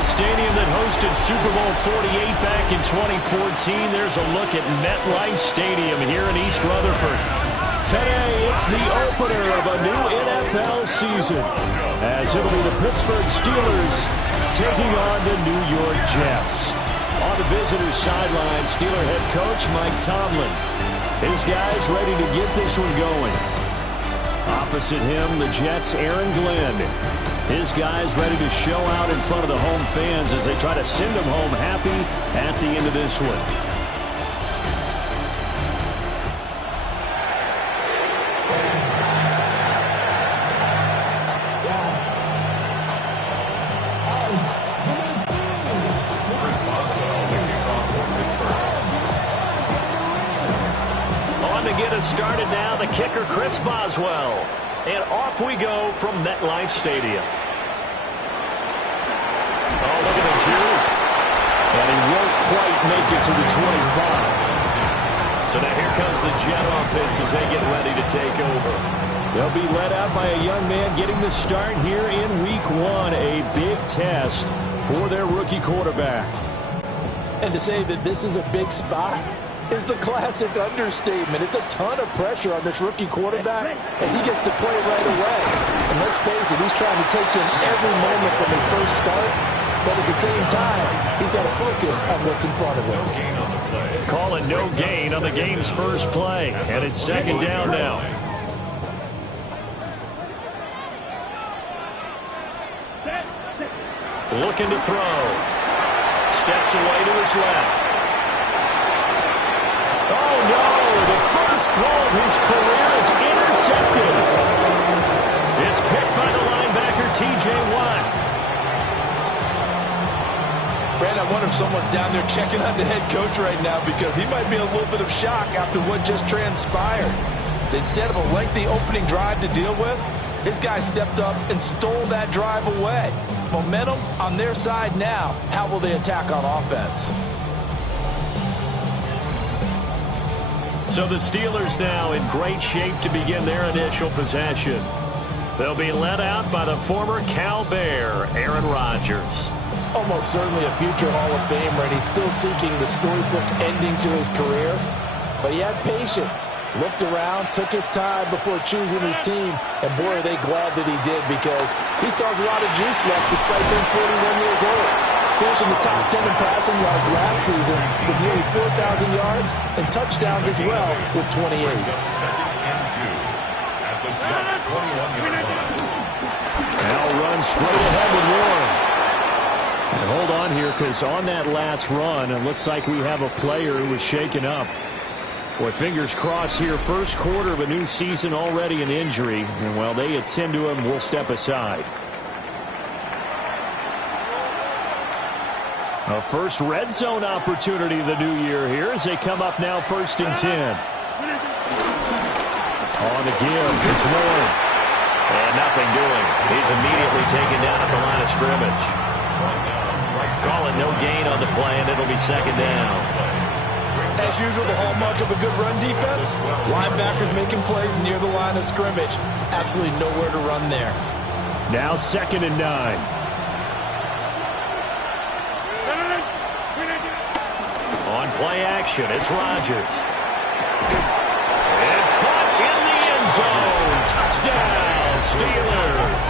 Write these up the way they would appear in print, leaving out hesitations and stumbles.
the stadium that hosted Super Bowl 48 back in 2014. There's a look at MetLife Stadium here in East Rutherford. Today, it's the opener of a new NFL season, as it'll be the Pittsburgh Steelers taking on the New York Jets. On the visitors' sideline, Steeler head coach Mike Tomlin. His guys ready to get this one going. Opposite him, the Jets' Aaron Glenn. His guys ready to show out in front of the home fans as they try to send them home happy at the end of this one. On to get it started now, the kicker Chris Boswell. And off we go from MetLife Stadium. Oh, look at the juke. And he won't quite make it to the 25. So now here comes the Jet offense as they get ready to take over. They'll be led out by a young man getting the start here in Week 1. A big test for their rookie quarterback. And to say that this is a big spot is the classic understatement. It's a ton of pressure on this rookie quarterback as he gets to play right away. And let's face it, he's trying to take in every moment from his first start, but at the same time, he's got to focus on what's in front of him. Calling no gain on the game's first play, and it's second down now. Looking to throw. Steps away to his left. Oh, no! The first throw of his career is intercepted. It's picked by the linebacker, T.J. Watt. Brandon, I wonder if someone's down there checking on the head coach right now because he might be in a little bit of shock after what just transpired. Instead of a lengthy opening drive to deal with, his guy stepped up and stole that drive away. Momentum on their side now. How will they attack on offense? So the Steelers now in great shape to begin their initial possession. They'll be led out by the former Cal Bear, Aaron Rodgers. Almost certainly a future Hall of Famer, and he's still seeking the storybook ending to his career. But he had patience, looked around, took his time before choosing his team, and boy, are they glad that he did because he still has a lot of juice left despite being 41 years old. Finishing the top 10 in passing yards last season with nearly 4,000 yards and touchdowns as well with 28. Now run straight ahead with Warren. And hold on here because on that last run, it looks like we have a player who was shaken up. Boy, fingers crossed here. First quarter of a new season, already an injury. And while they attend to him, we'll step aside. A first red zone opportunity of the new year here as they come up now 1st and 10. On the give, it's Warren. And nothing doing. He's immediately taken down at the line of scrimmage. Calling no gain on the play, and it'll be second down. As usual, the hallmark of a good run defense, linebackers making plays near the line of scrimmage. Absolutely nowhere to run there. Now 2nd and 9. On play action, it's Rodgers. And caught in the end zone. Touchdown, Steelers.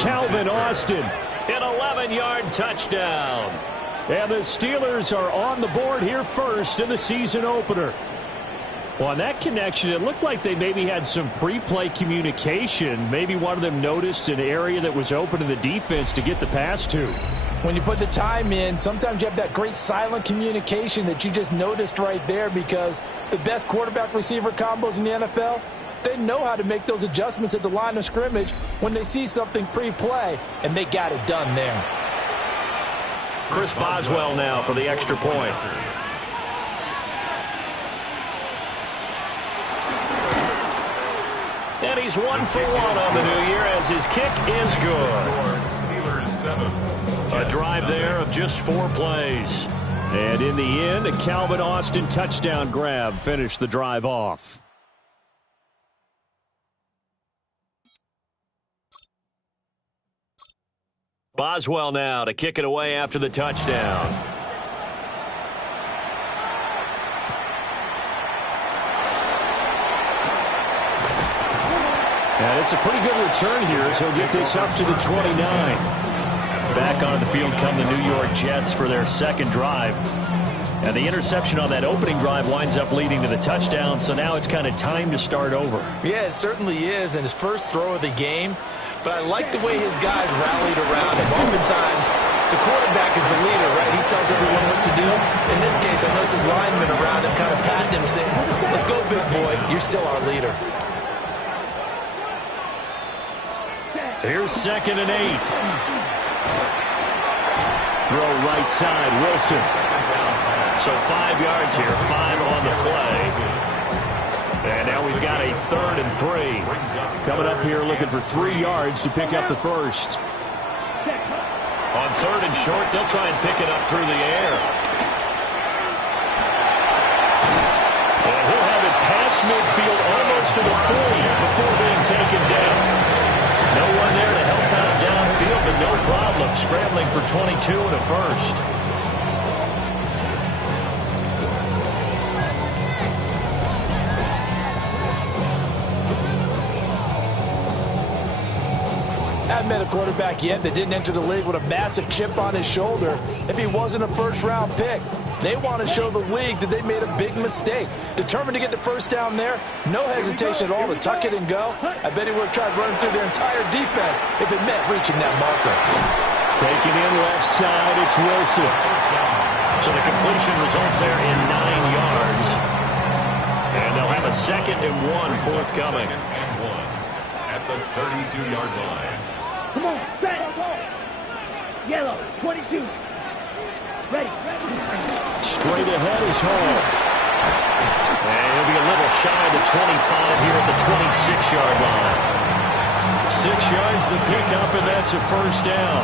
Calvin Austin, an 11-yard touchdown. And the Steelers are on the board here first in the season opener. Well, on that connection, it looked like they maybe had some pre-play communication. Maybe one of them noticed an area that was open to the defense to get the pass to. When you put the time in, sometimes you have that great silent communication that you just noticed right there because the best quarterback-receiver combos in the NFL, they know how to make those adjustments at the line of scrimmage when they see something pre-play, and they got it done there. Chris Boswell now for the extra point. And he's 1 for 1 on the new year as his kick is good. A drive there of just 4 plays. And in the end, a Calvin Austin touchdown grab finished the drive off. Boswell now to kick it away after the touchdown. And it's a pretty good return here as he'll get this up to the 29. Back onto the field come the New York Jets for their second drive. And the interception on that opening drive winds up leading to the touchdown, so now it's kind of time to start over. Yeah, it certainly is, and his first throw of the game. But I like the way his guys rallied around him. Oftentimes, the quarterback is the leader, right? He tells everyone what to do. In this case, I noticed his linemen around him kind of patting him, saying, "Let's go, big boy. You're still our leader." Here's 2nd and 8. Throw right side, Wilson. So 5 yards here, 5 on the play. And now we've got a 3rd and 3. Coming up here looking for 3 yards to pick up the first. On 3rd and short, they'll try and pick it up through the air. And he'll have it past midfield almost to the 40 before being taken down. No one there to help out downfield, but no problem. Scrambling for 22 and a first. Haven't met a quarterback yet that didn't enter the league with a massive chip on his shoulder if he wasn't a first-round pick. They want to show the league that they made a big mistake. Determined to get the first down there, no hesitation at all to tuck it and go. I bet he would have tried running through their entire defense if it meant reaching that marker. Taking in left side, it's Wilson. So the completion results there in 9 yards. And they'll have a 2nd and 1 forthcoming. At the 32-yard line. Come on, set. Yellow, 22. Ready. Straight ahead is Hall. And he'll be a little shy of the 25 here at the 26-yard line. 6 yards the pickup, and that's a first down.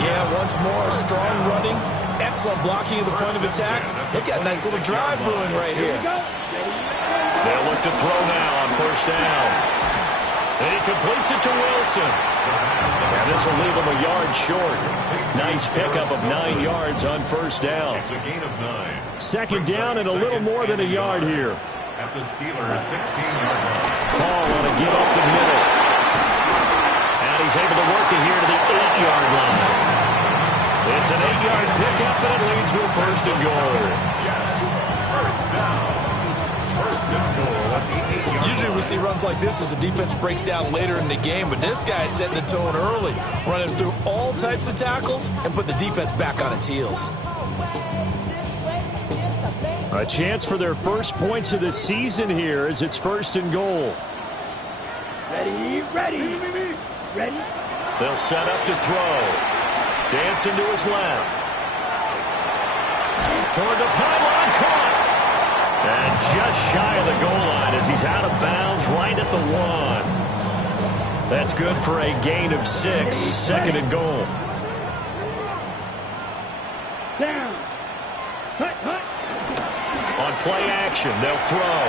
Yeah, once more, strong running, excellent blocking at the point of attack. They've got a nice little drive brewing right here. They'll look to throw now on first down. And he completes it to Wilson. And this will leave him a yard short. Nice pickup of 9 yards on first down. It's a gain of 9. 2nd down and a little more than a yard here. At the Steelers' 16-yard line. Ball on a give up the middle. And he's able to work it here to the 8-yard line. It's an 8-yard pickup, and it leads to a 1st and goal. Jets, first down. 1st and goal at the 8-yard line. Usually we see runs like this as the defense breaks down later in the game, but this guy's setting the tone early, running through all types of tackles and put the defense back on its heels. A chance for their first points of the season here as it's 1st and goal. Ready. They'll set up to throw. Dancing to his left. Toward the pylon, caught. And just shy of the goal line as he's out of bounds right at the 1. That's good for a gain of 6. 2nd and goal. Down. Hut. On play action, they'll throw.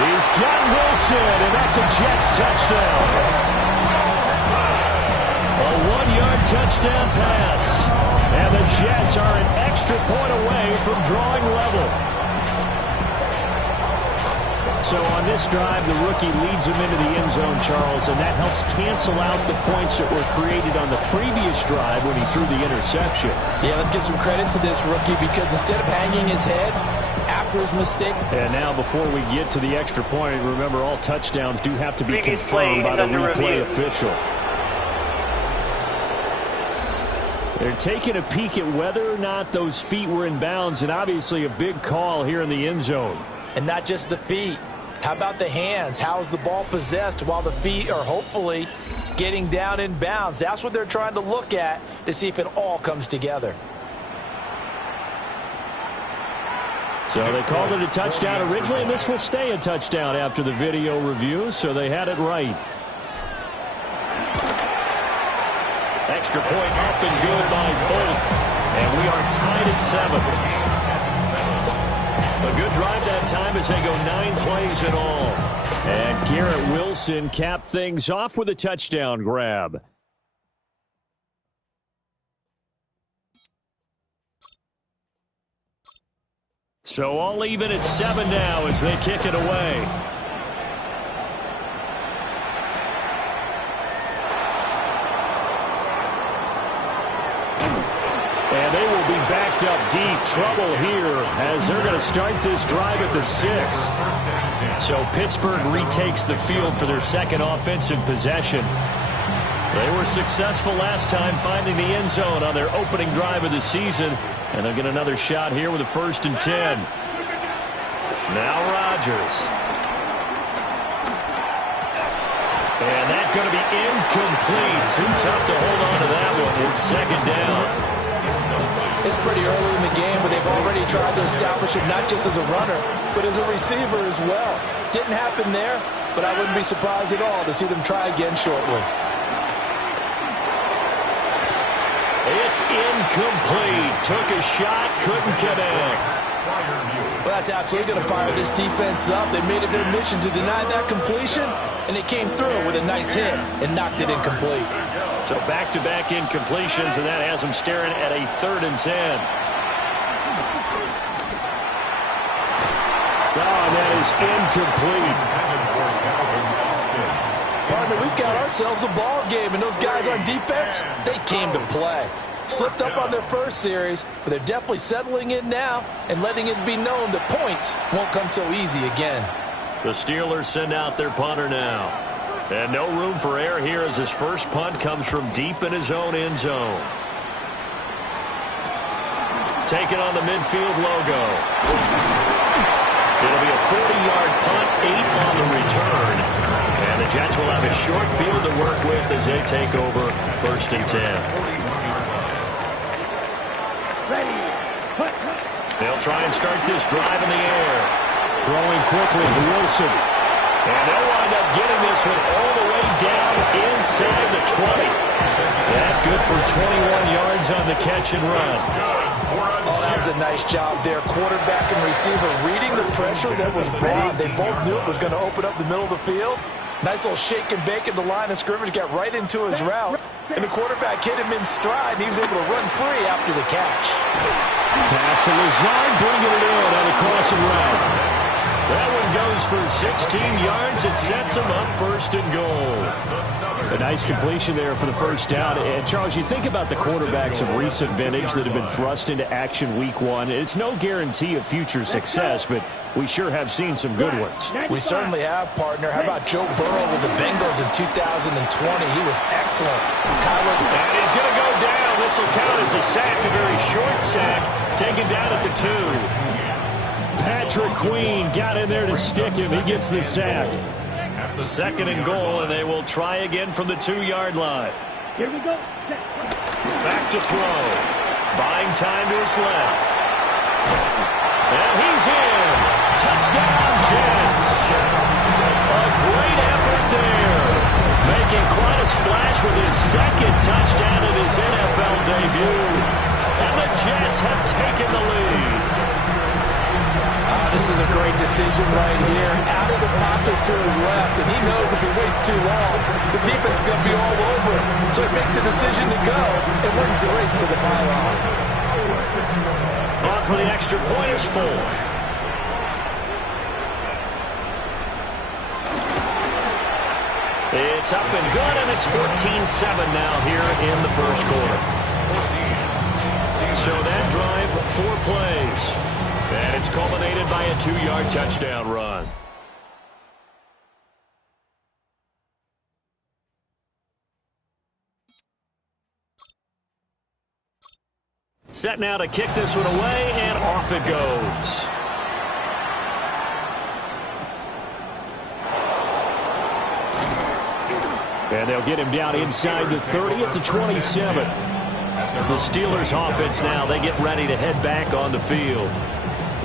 He's got Wilson, and that's a Jets touchdown. A 1-yard touchdown pass. And the Jets are an extra point away from drawing level. So on this drive, the rookie leads him into the end zone, Charles, and that helps cancel out the points that were created on the previous drive when he threw the interception. Yeah, let's give some credit to this rookie because instead of hanging his head after his mistake. And now before we get to the extra point, remember all touchdowns do have to be confirmed by the replay official. They're taking a peek at whether or not those feet were in bounds, and obviously a big call here in the end zone. And not just the feet. How about the hands? How's the ball possessed while the feet are hopefully getting down in bounds? That's what they're trying to look at to see if it all comes together. So they called it a touchdown originally, and this will stay a touchdown after the video review, so they had it right. Extra point up and good by Folk. And we are tied at 7. A good drive that time as they go 9 plays in all. And Garrett Wilson capped things off with a touchdown grab. So all even at 7 now as they kick it away. And they will be backed up deep. Trouble here as they're going to start this drive at the 6. So Pittsburgh retakes the field for their second offensive possession. They were successful last time finding the end zone on their opening drive of the season. And they'll get another shot here with a 1st and 10. Now Rodgers. And that's going to be incomplete. Too tough to hold on to that one. It's 2nd down. It's pretty early in the game, but they've already tried to establish him not just as a runner, but as a receiver as well. Didn't happen there, but I wouldn't be surprised at all to see them try again shortly. It's incomplete. Took a shot, couldn't connect. Well, that's absolutely going to fire this defense up. They made it their mission to deny that completion, and they came through with a nice hit and knocked it incomplete. So back-to-back incompletions, and that has them staring at a 3rd and 10. Oh, that is incomplete. Partner, we've got ourselves a ball game, and those guys on defense, they came to play. Slipped up on their first series, but they're definitely settling in now and letting it be known that points won't come so easy again. The Steelers send out their punter now. And no room for error here as his first punt comes from deep in his own end zone. Taking on the midfield logo. It'll be a 40-yard punt, 8 on the return. And the Jets will have a short field to work with as they take over 1st and 10. Ready. They'll try and start this drive in the air. Throwing quickly to Wilson. And they'll wind up getting this one all the way down inside the 20. That's good for 21 yards on the catch and run. Oh, that was a nice job there. Quarterback and receiver reading the pressure that was brought. They both knew it was going to open up the middle of the field. Nice little shake and bake at the line of scrimmage. Got right into his route. And the quarterback hit him in stride, and he was able to run free after the catch. Pass to Lazard, bringing it in on a crossing route. That one goes for 16 yards. It sets him up 1st and goal. A nice completion there for the 1st down. And, Charles, you think about the quarterbacks of recent vintage that have been thrust into action week 1. It's no guarantee of future success, but we sure have seen some good ones. We certainly have, partner. How about Joe Burrow with the Bengals in 2020? He was excellent. And he's going to go down. This will count as a sack, a very short sack, taken down at the 2. Patrick Queen got in there to stick him. He gets the sack. 2nd and goal, and they will try again from the 2-yard line. Here we go. Back to throw. Buying time to his left. And he's in. Touchdown, Jets. A great effort there. Making quite a splash with his 2nd touchdown in his NFL debut. And the Jets have taken the lead. This is a great decision right here. Out of the pocket to his left, and he knows if he waits too long, the defense is going to be all over him. So he makes a decision to go and wins the race to the pylon. On for the extra point is Folk. It's up and good, and it's 14-7 now here in the 1st quarter. So that drive, 4 plays. And it's culminated by a 2-yard touchdown run. Set now to kick this one away, and off it goes. And they'll get him down inside the 30 at the 27. The Steelers offense now, they get ready to head back on the field.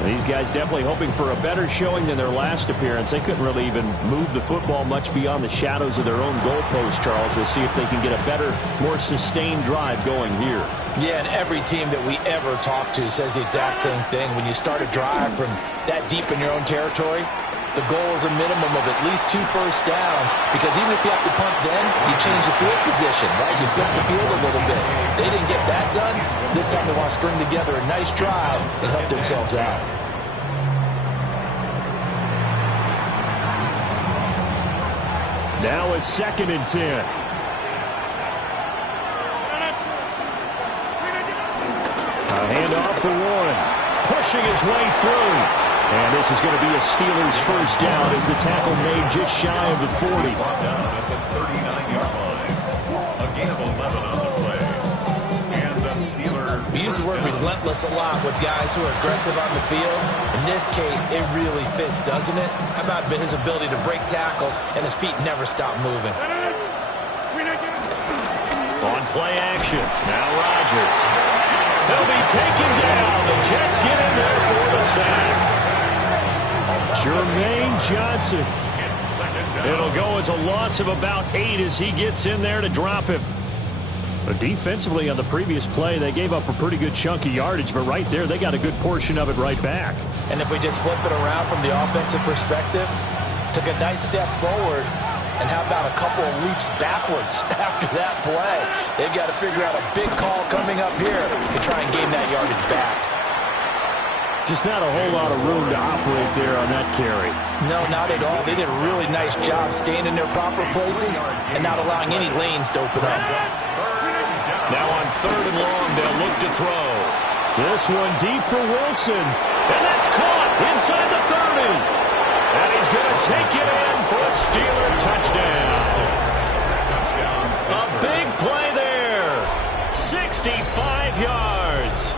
These guys definitely hoping for a better showing than their last appearance. They couldn't really even move the football much beyond the shadows of their own goalpost, Charles. We'll see if they can get a better, more sustained drive going here. Yeah, and every team that we ever talk to says the exact same thing. When you start a drive from that deep in your own territory, The goal is a minimum of at least 2 first downs, because even if you have to punt then, you change the field position, right? You flip the field a little bit. They didn't get that done. This time they want to string together a nice drive and help themselves out. Now a 2nd and 10. A handoff for Warren. Pushing his way through. And this is going to be a Steelers first down as the tackle made just shy of the 40. At the 39-yard line. A gain of 11 on the play. And the Steelers. We use the word relentless a lot with guys who are aggressive on the field. In this case, it really fits, doesn't it? How about his ability to break tackles and his feet never stop moving? On play action. Now Rodgers. He'll be taken down. The Jets get in there for the sack. Jermaine Johnson. It'll go as a loss of about 8 as he gets in there to drop him. But defensively on the previous play, they gave up a pretty good chunk of yardage, but right there, they got a good portion of it right back. And if we just flip it around from the offensive perspective, took a nice step forward, and how about a couple of leaps backwards after that play? They've got to figure out a big call coming up here to try and gain that yardage back. Just not a whole lot of room to operate there on that carry. No, not at all. They did a really nice job staying in their proper places and not allowing any lanes to open up. Now on 3rd and long, they'll look to throw. This one deep for Wilson. And that's caught inside the 30. And he's going to take it in for a Steeler touchdown. A big play there. 65 yards.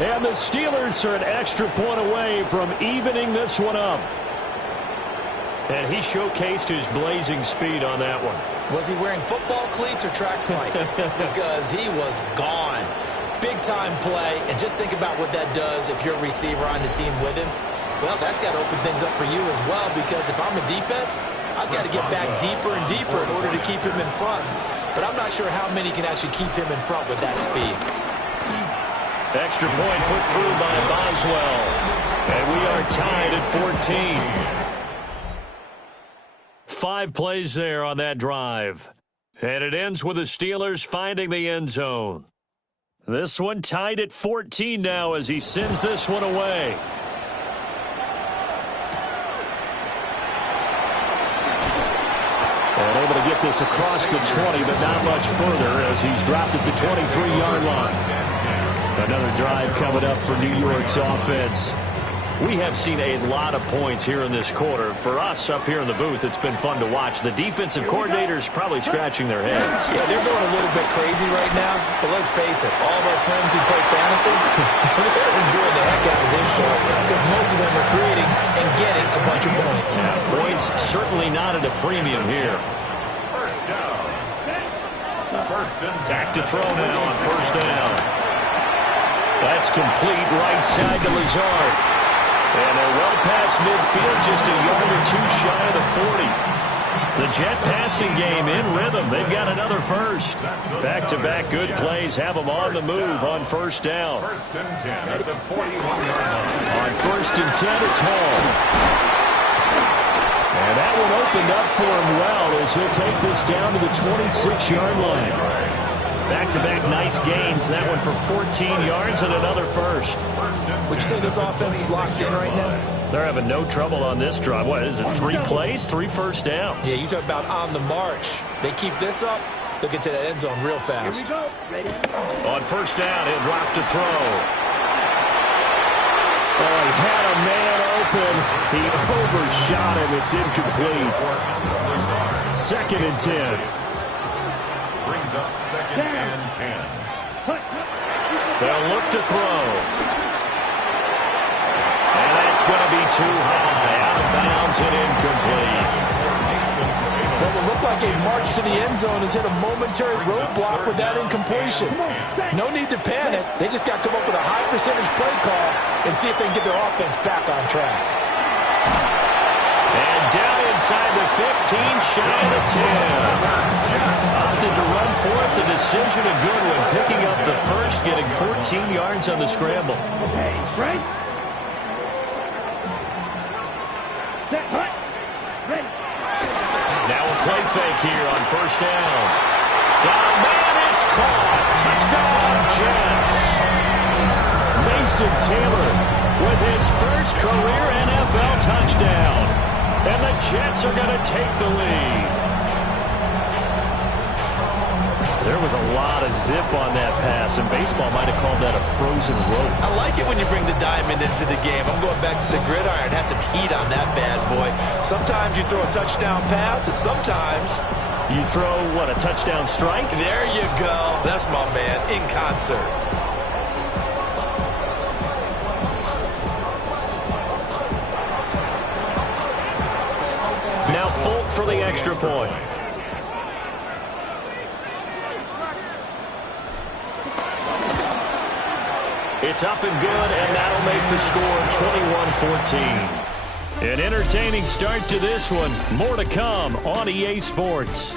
And the Steelers are an extra point away from evening this one up. And he showcased his blazing speed on that one. Was he wearing football cleats or track spikes? Because he was gone. Big-time play. And just think about what that does if you're a receiver on the team with him. Well, that's got to open things up for you as well, because if I'm a defense, I've got to get back deeper and deeper in order to keep him in front. But I'm not sure how many can actually keep him in front with that speed. Extra point put through by Boswell. And we are tied at 14. 5 plays there on that drive. And it ends with the Steelers finding the end zone. This one tied at 14 now as he sends this one away. And able to get this across the 20, but not much further as he's dropped at the 23-yard line. Another drive coming up for New York's offense. We have seen a lot of points here in this quarter. For us up here in the booth, it's been fun to watch. The defensive coordinators probably scratching their heads. Yeah, they're going a little bit crazy right now. But let's face it, all of our friends who play fantasy, they're enjoying the heck out of this show because most of them are creating and getting a bunch of points. Yeah, points certainly not at a premium here. First down. Back to throw now on first down. That's complete right side to Lazard. And they're well past midfield, just a yard or two shy of the 40. The Jet passing game in rhythm. They've got another first. Back-to-back good plays have them on the move on first down. First and 10 at the 41-yard line. On first and 10, it's Hall. And that one opened up for him well as he'll take this down to the 26-yard line. Back-to-back nice gains. That one for 14 yards and another first. Would you say this offense is locked in right now? They're having no trouble on this drive. What is it, 3 plays, 3 first downs? Yeah, you talk about on the march. They keep this up, they'll get to that end zone real fast. Here we go. Ready? On first down, he'll drop to throw. Oh, he had a man open. He overshot him. It's incomplete. 2nd and 10. Brings up 2nd and 10. They'll look to throw. And that's going to be too high. Out of bounds and incomplete. What will look like a march to the end zone has hit a momentary roadblock with that incompletion. No need to panic. They just got to come up with a high percentage play call and see if they can get their offense back on track. And down inside the 15, shy of the 10. Opted to run for it. The decision a good one. Picking up the first, getting 14 yards on the scramble. Okay, right. Set, right. play fake here on first down. Got a man, it's caught. Touchdown, Jets. Mason Taylor with his first career NFL touchdown. And the Jets are going to take the lead. There was a lot of zip on that pass, and baseball might have called that a frozen rope. I like it when you bring the diamond into the game. I'm going back to the gridiron. Had some heat on that bad boy. Sometimes you throw a touchdown pass, and sometimes you throw, what, a touchdown strike? There you go. That's my man, in concert. Now Folk for the extra point. It's up and good, and that'll make the score 21-14. An entertaining start to this one. More to come on EA Sports.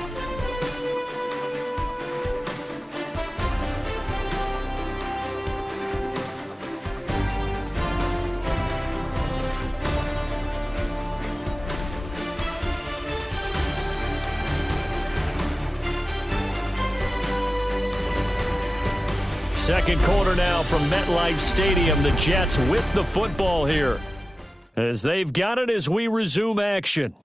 Second quarter now from MetLife Stadium. The Jets with the football here, as they've got it as we resume action.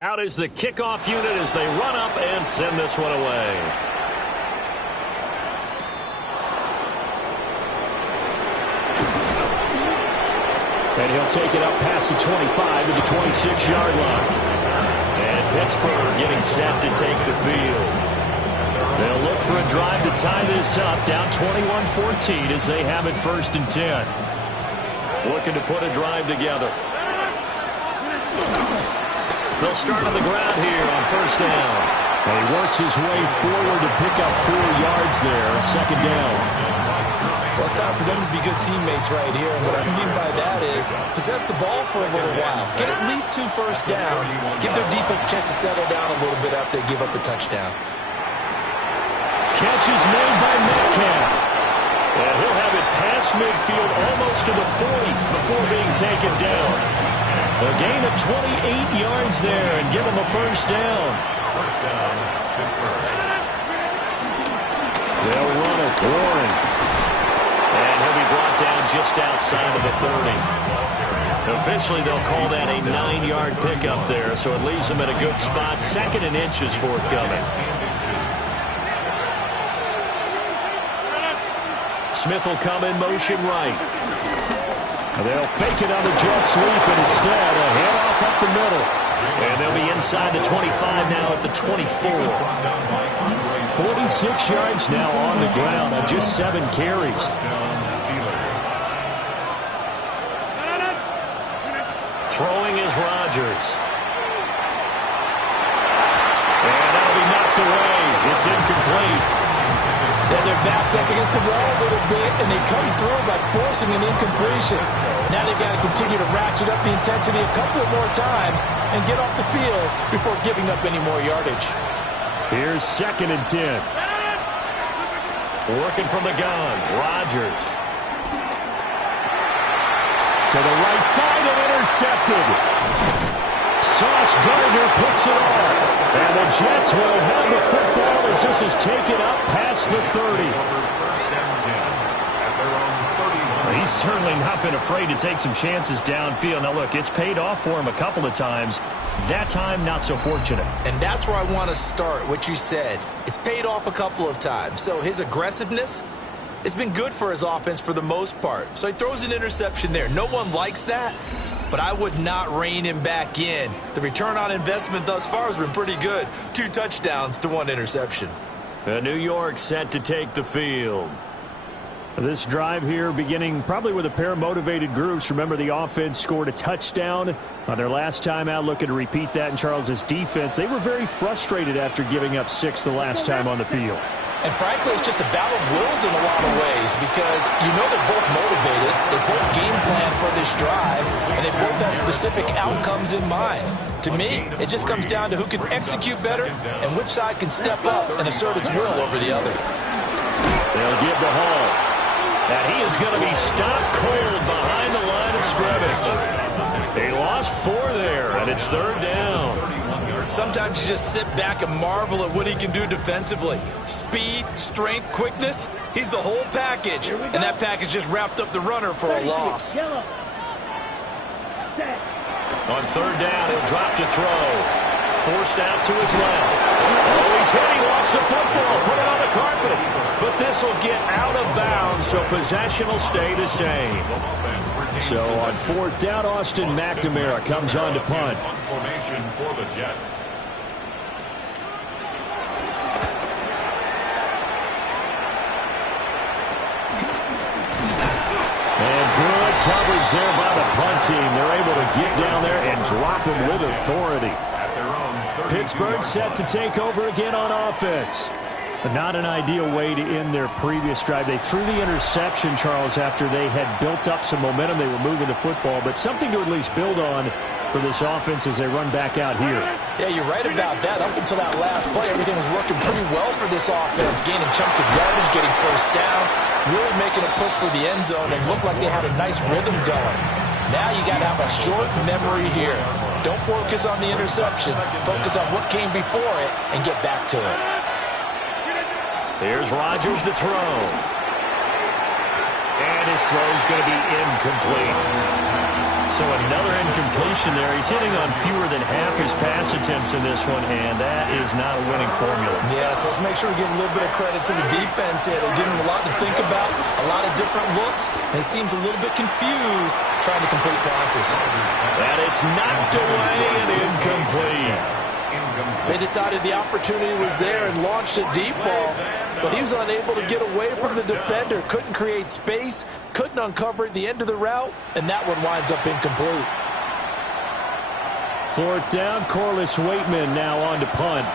Out is the kickoff unit as they run up and send this one away. And he'll take it up past the 25 to the 26-yard line. Pittsburgh getting set to take the field. They'll look for a drive to tie this up, down 21-14 as they have it 1st and 10. Looking to put a drive together. They'll start on the ground here on 1st down. And he works his way forward to pick up 4 yards there, 2nd down. Well, it's time for them to be good teammates right here. And what I mean by that is possess the ball for a little while. Get at least 2 first downs. Give their defense a chance to settle down a little bit after they give up the touchdown. Catch is made by Metcalf. And he'll have it past midfield almost to the 40 before being taken down. A gain of 28 yards there and give him a 1st down. First down, Pittsburgh. They'll run it. Warren. And he'll be brought down just outside of the 30. Officially, they'll call that a 9-yard pickup there, so it leaves them at a good spot. 2nd and inches forthcoming. Smith will come in motion right. They'll fake it on the jet sweep, and instead a handoff up the middle. And they'll be inside the 25 now at the 24. 46 yards now on the ground on just 7 carries. Throwing is Rodgers. And that'll be knocked away. It's incomplete. Then their back's up against the wall a little bit, and they come through by forcing an incompletion. Now they've got to continue to ratchet up the intensity a couple of more times and get off the field before giving up any more yardage. Here's 2nd and 10. Working from the gun, Rodgers. To the right side and intercepted. Sauce Gardner picks it off. And the Jets will have the football as this is taken up past the 30. He's certainly not been afraid to take some chances downfield. Now, look, it's paid off for him a couple of times. That time, not so fortunate. And that's where I want to start, what you said. It's paid off a couple of times. So his aggressiveness has been good for his offense for the most part. So he throws an interception there. No one likes that, but I would not rein him back in. The return on investment thus far has been pretty good. 2 touchdowns to 1 interception. New York set to take the field. This drive here beginning probably with a pair of motivated groups. Remember, the offense scored a touchdown on their last time out, looking to repeat that in Charles's defense. They were very frustrated after giving up 6 the last time on the field. And frankly, it's just a battle of wills in a lot of ways because you know they're both motivated, they both game plan for this drive, and they both have specific outcomes in mind. To me, it just comes down to who can execute better and which side can step up and assert its will over the other. They'll give the Hall. And he is going to be stopped cold behind the line of scrimmage. And it's third down. Sometimes you just sit back and marvel at what he can do defensively. Speed, strength, quickness, he's the whole package. And that package just wrapped up the runner for a loss. On third down, he'll drop to throw. Forced out to his left. Oh, he's hit. He lost the football. Put it on the carpet. But this will get out of bounds, so possession will stay the same. So on fourth down, Austin McNamara comes on to punt. Formation for the Jets. And good coverage there by the punt team. They're able to get down there and drop him with authority. Pittsburgh set to take over again on offense. But not an ideal way to end their previous drive. They threw the interception, Charles, after they had built up some momentum. They were moving the football, but something to at least build on for this offense as they run back out here. Yeah, you're right about that. Up until that last play, everything was working pretty well for this offense. Gaining chunks of yardage, getting first downs, really making a push for the end zone, and looked like they had a nice rhythm going. Now you got to have a short memory here. Don't focus on the interception. Focus on what came before it and get back to it. Here's Rodgers to throw. And his throw's going to be incomplete. So another incompletion there. He's hitting on fewer than half his pass attempts in this one, and that is not a winning formula. Yes, let's make sure we give a little bit of credit to the defense here. They're giving him a lot to think about, a lot of different looks, and he seems a little bit confused trying to complete passes. And it's knocked away and incomplete. They decided the opportunity was there and launched a deep ball, but he was unable to get away from the defender, couldn't create space, couldn't uncover at the end of the route, and that one winds up incomplete. Fourth down, Corliss Waitman now on to punt.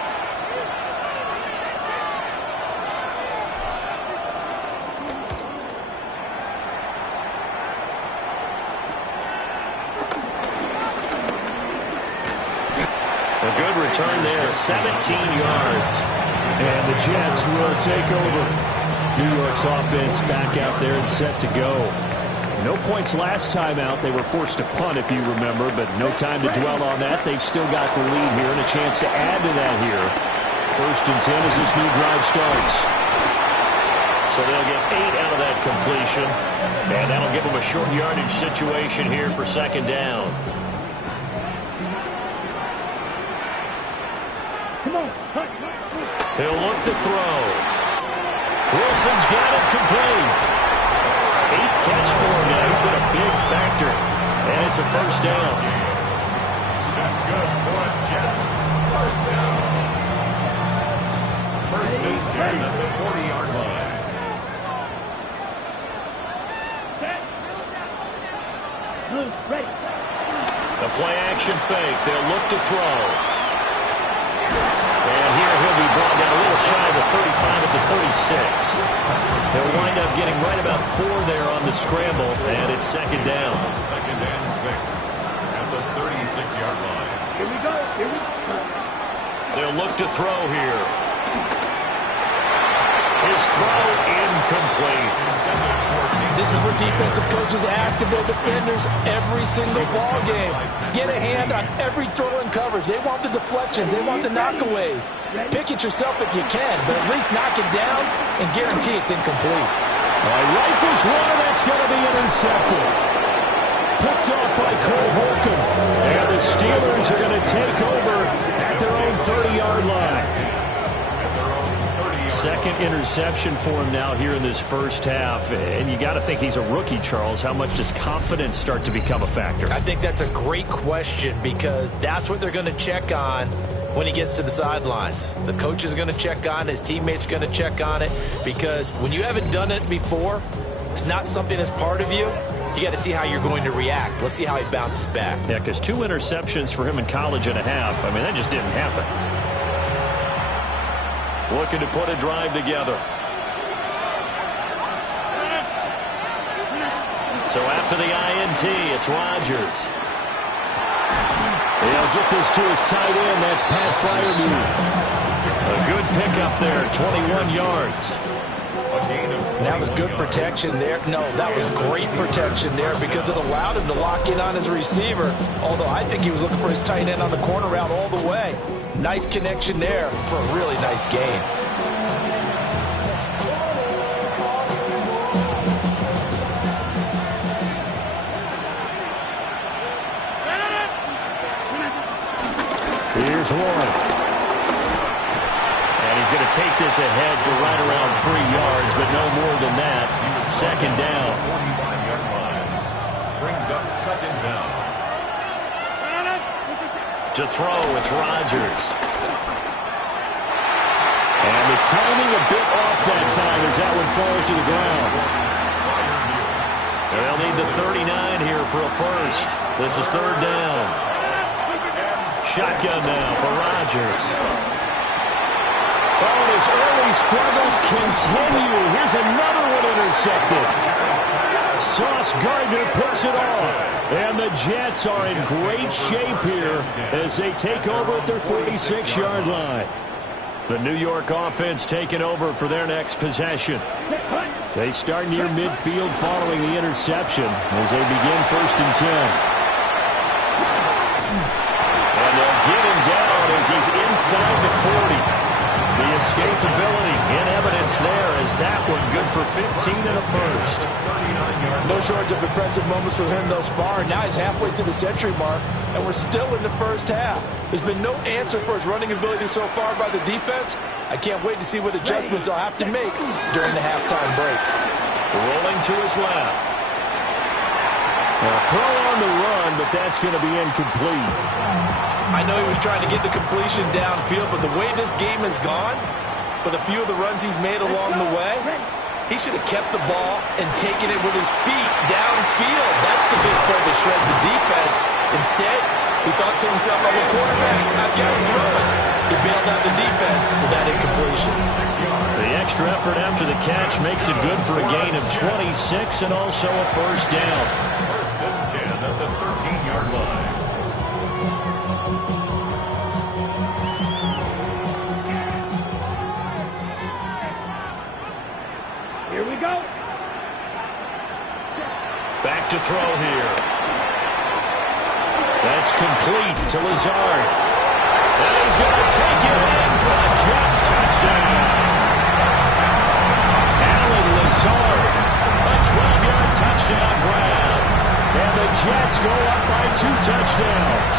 A good return there, 17 yards. And the Jets will take over. New York's offense back out there and set to go. No points last time out. They were forced to punt, if you remember, but no time to dwell on that. They've still got the lead here and a chance to add to that here. First and 10 as this new drive starts. So they'll get 8 out of that completion, and that'll give them a short yardage situation here for second down. He'll look to throw. Wilson's got it complete. 8th catch for him now. He's been a big factor. And it's a first down. That's good for us, Jets. First down. First and 10 at the 40-yard line. The play action fake. They'll look to throw. And here he'll be brought down a little shy of the 35 at the 36. They'll wind up getting right about 4 there on the scramble, and it's second down. Second and 6 at the 36-yard line. Here we go. Here we go. They'll look to throw here. His throw incomplete. This is what defensive coaches ask of their defenders every single ball game. Get a hand on every throw and coverage. They want the deflections. They want the knockaways. Pick it yourself if you can, but at least knock it down and guarantee it's incomplete. Rifles one, and that's going to be intercepted. Picked off by Cole Holcomb. And the Steelers are going to take over at their own 30-yard line. Second interception for him now here in this first half. And you got to think he's a rookie, Charles. How much does confidence start to become a factor? I think that's a great question because that's what they're going to check on when he gets to the sidelines. The coach is going to check on it. His teammates are going to check on it because when you haven't done it before, it's not something that's part of you. You got to see how you're going to react. Let's see how he bounces back. Yeah, because 2 interceptions for him in college and a half. I mean, that just didn't happen. Looking to put a drive together. So after the INT, it's Rodgers. He'll get this to his tight end. That's Pat Freiermuth. A good pickup there, 21 yards. And that was good protection there. No, that was great protection there because it allowed him to lock in on his receiver, although I think he was looking for his tight end on the corner route all the way. Nice connection there for a really nice game. Here's one. And he's going to take this ahead for right around 3 yards, but no more than that. Second down. 45-yard line. Brings up second down. To throw, it's Rodgers. And the timing a bit off that time as that one falls to the ground. They'll need the 39 here for a first. This is third down. Shotgun now for Rodgers. Oh, and his early struggles continue. Here's another one intercepted. Sauce Gardner picks it off. And the Jets are in great shape here as they take over at their 46-yard line. The New York offense taking over for their next possession. They start near midfield following the interception as they begin 1st and 10. And they'll get him down as he's inside the 40. The escapability in evidence there as that one good for 15 and a first. No shortage of impressive moments for him thus far. Now he's halfway to the century mark, and we're still in the first half. There's been no answer for his running ability so far by the defense. I can't wait to see what adjustments they'll have to make during the halftime break. Rolling to his left. A throw on the run, but that's going to be incomplete. I know he was trying to get the completion downfield, but the way this game has gone, with a few of the runs he's made along the way, he should have kept the ball and taken it with his feet downfield. That's the big play that shreds the defense. Instead, he thought to himself, I'm a quarterback, I've got to throw it. He bailed out the defense with that incompletion. The extra effort after the catch makes it good for a gain of 26 and also a first down. 1st and 10 at the 13-yard line. Here we go. Back to throw here. That's complete to Lazard. And he's going to take it in for a Jets touchdown. Alan Lazard, a 12-yard touchdown grab. And the Jets go up by 2 touchdowns.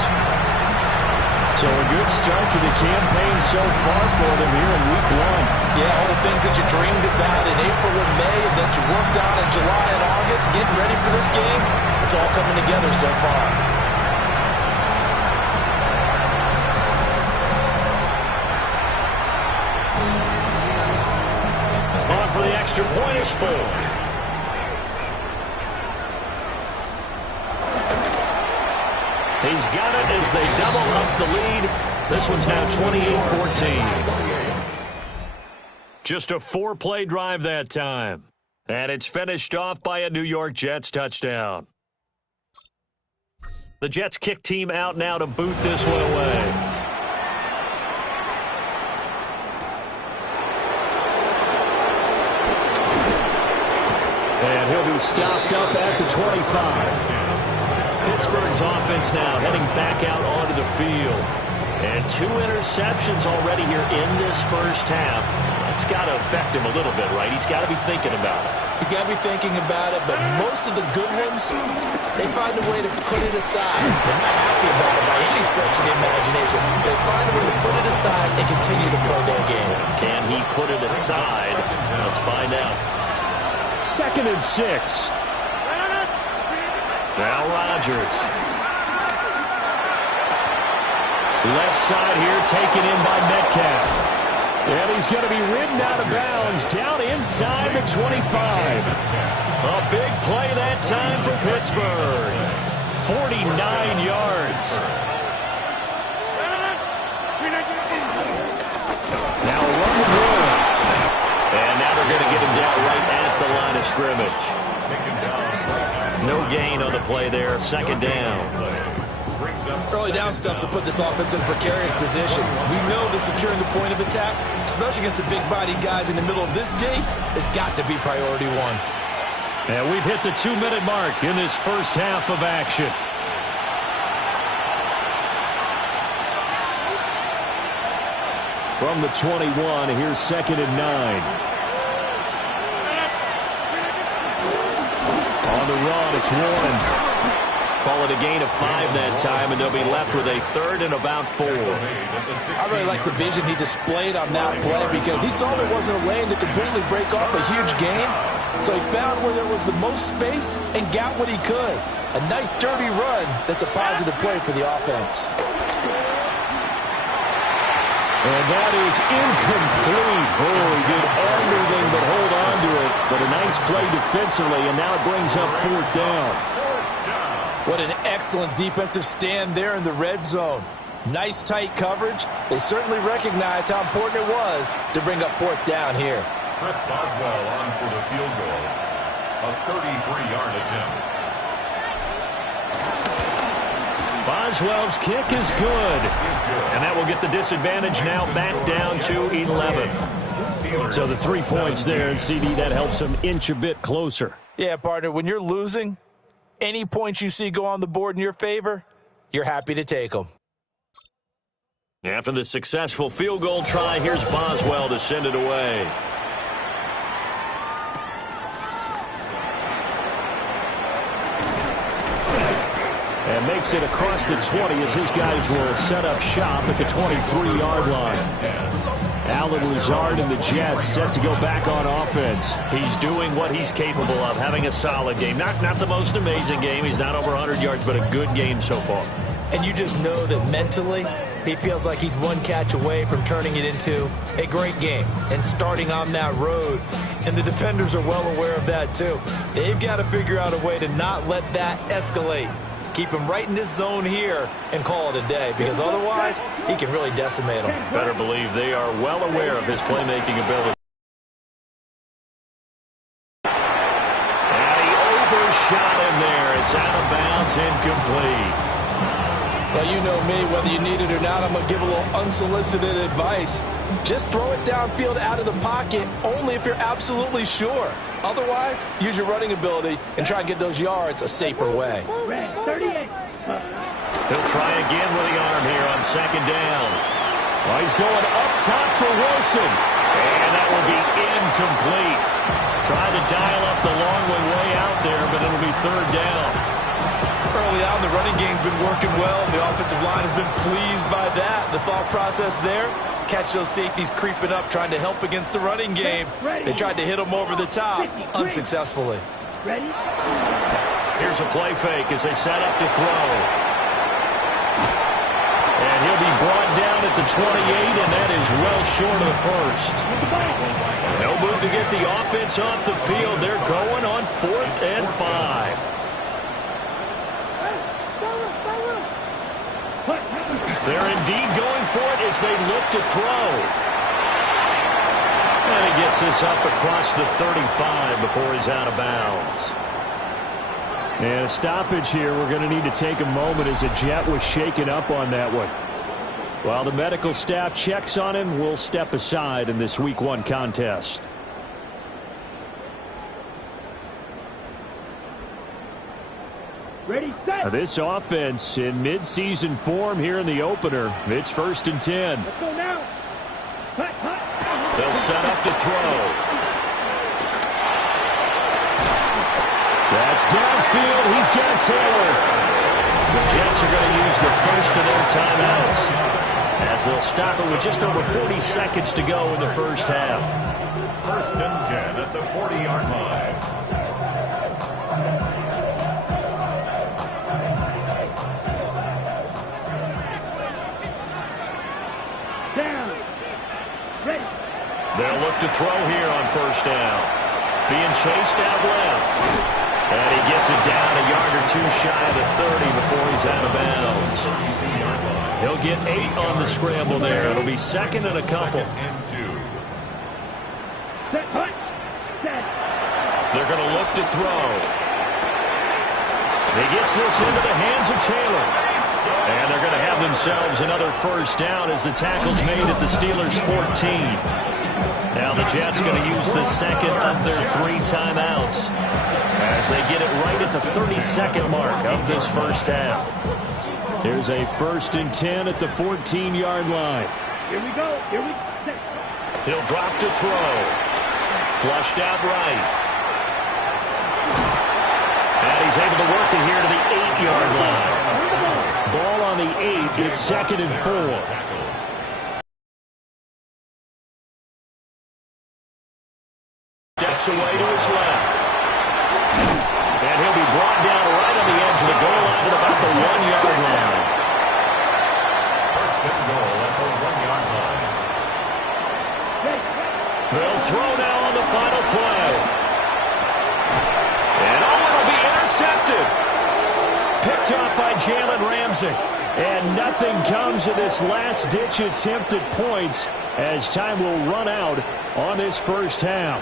So a good start to the campaign so far for them here in week 1. Yeah, all the things that you dreamed about in April and May and that you worked on in July and August, getting ready for this game, it's all coming together so far. On for the extra point is Folk. He's got it as they double up the lead. This one's now 28-14. Just a 4-play drive that time. And it's finished off by a New York Jets touchdown. The Jets kick team out now to boot this one away. And he'll be stopped up at the 25. Pittsburgh's offense now heading back out onto the field. And 2 interceptions already here in this first half. It's got to affect him a little bit, right? He's got to be thinking about it. He's got to be thinking about it, but most of the good ones, they find a way to put it aside. They're not happy about it by any stretch of the imagination. They find a way to put it aside and continue to play their game. Can he put it aside? Let's find out. 2nd and 6. Now Rodgers. Left side here taken in by Metcalf. And he's going to be ridden out of bounds down inside the 25. A big play that time for Pittsburgh. 49 yards. Now run through. And now they're going to get him down right at the line of scrimmage. No gain on the play there. 2nd down. Early down stuff to put this offense in a precarious position. We know that securing the point of attack, especially against the big-bodied guys in the middle of this D, has got to be priority one. And we've hit the 2-minute mark in this first half of action. From the 21, here's 2nd and 9. On the run, it's Warren. Call it a gain of 5 that time, and they'll be left with a 3rd and about 4. I really like the vision he displayed on that play because he saw there wasn't a lane to completely break off a huge gain. So he found where there was the most space and got what he could. A nice, dirty run that's a positive play for the offense. And that is incomplete. Oh, he did everything but hold on to it. But a nice play defensively, and now it brings up 4th down. What an excellent defensive stand there in the red zone. Nice tight coverage. They certainly recognized how important it was to bring up 4th down here. Chris Boswell on for the field goal. A 33-yard attempt. Boswell's kick is good. And that will get the disadvantage now back down to 11. So the 3 points there, and CD, that helps them inch a bit closer. Yeah, partner, when you're losing, any points you see go on the board in your favor, you're happy to take them. After the successful field goal try, here's Boswell to send it away. And makes it across the 20 as his guys will set up shop at the 23-yard line. Alan Lazard and the Jets set to go back on offense. He's doing what he's capable of, having a solid game. Not the most amazing game. He's not over 100 yards, but a good game so far. And you just know that mentally, he feels like he's one catch away from turning it into a great game and starting on that road. And the defenders are well aware of that, too. They've got to figure out a way to not let that escalate. Keep him right in this zone here and call it a day, because otherwise he can really decimate them. Better believe they are well aware of his playmaking ability. And he overshot him there. It's out of bounds, incomplete. Well, you know me, whether you need it or not, I'm going to give a little unsolicited advice. Just throw it downfield out of the pocket only if you're absolutely sure. Otherwise, use your running ability and try and get those yards a safer way. He'll try again with the arm here on 2nd down. Well, he's going up top for Wilson. And that will be incomplete. Tried to dial up the long way out there, but it'll be 3rd down. Early on, the running game's been working well. The offensive line has been pleased by that. The thought process there, catch those safeties creeping up, trying to help against the running game. They tried to hit them over the top, unsuccessfully. Here's a play fake as they set up to throw. And he'll be brought down at the 28, and that is well short of the first. No move to get the offense off the field. They're going on 4th and 5. They're indeed going for it as they look to throw. And he gets this up across the 35 before he's out of bounds. And a stoppage here. We're going to need to take a moment as a Jet was shaken up on that one. While the medical staff checks on him, we'll step aside in this Week 1 contest. Ready, set. This offense in midseason form here in the opener. It's 1st and 10. Let's go now. Hut, hut. They'll set up to throw. That's downfield. He's got Taylor. The Jets are going to use the first of their timeouts as they'll stop it with just over 40 seconds to go in the first half. 1st and 10 at the 40-yard line. They'll look to throw here on 1st down. Being chased out left. And he gets it down a yard or 2 shy of the 30 before he's out of bounds. He'll get 8 on the scramble there. It'll be 2nd and a couple. They're going to look to throw. He gets this into the hands of Taylor. And themselves another first down as the tackle's made at the Steelers' 14. Now the Jets going to use the second of their 3 timeouts as they get it right at the 32nd mark of this first half. Here's a 1st and 10 at the 14-yard line. Here we go. He'll drop to throw. Flushed out right. And he's able to work it here to the 8-yard line. Ball on the 8. It's 2nd and 4. Steps away to his left. And he'll be brought down right on the edge of the goal line at about the 1-yard line. First and goal at the 1-yard line. They'll throw now on the final play. And it'll be intercepted. Picked up by Jalen Ramsey. And nothing comes of this last-ditch attempt at points as time will run out on this first half.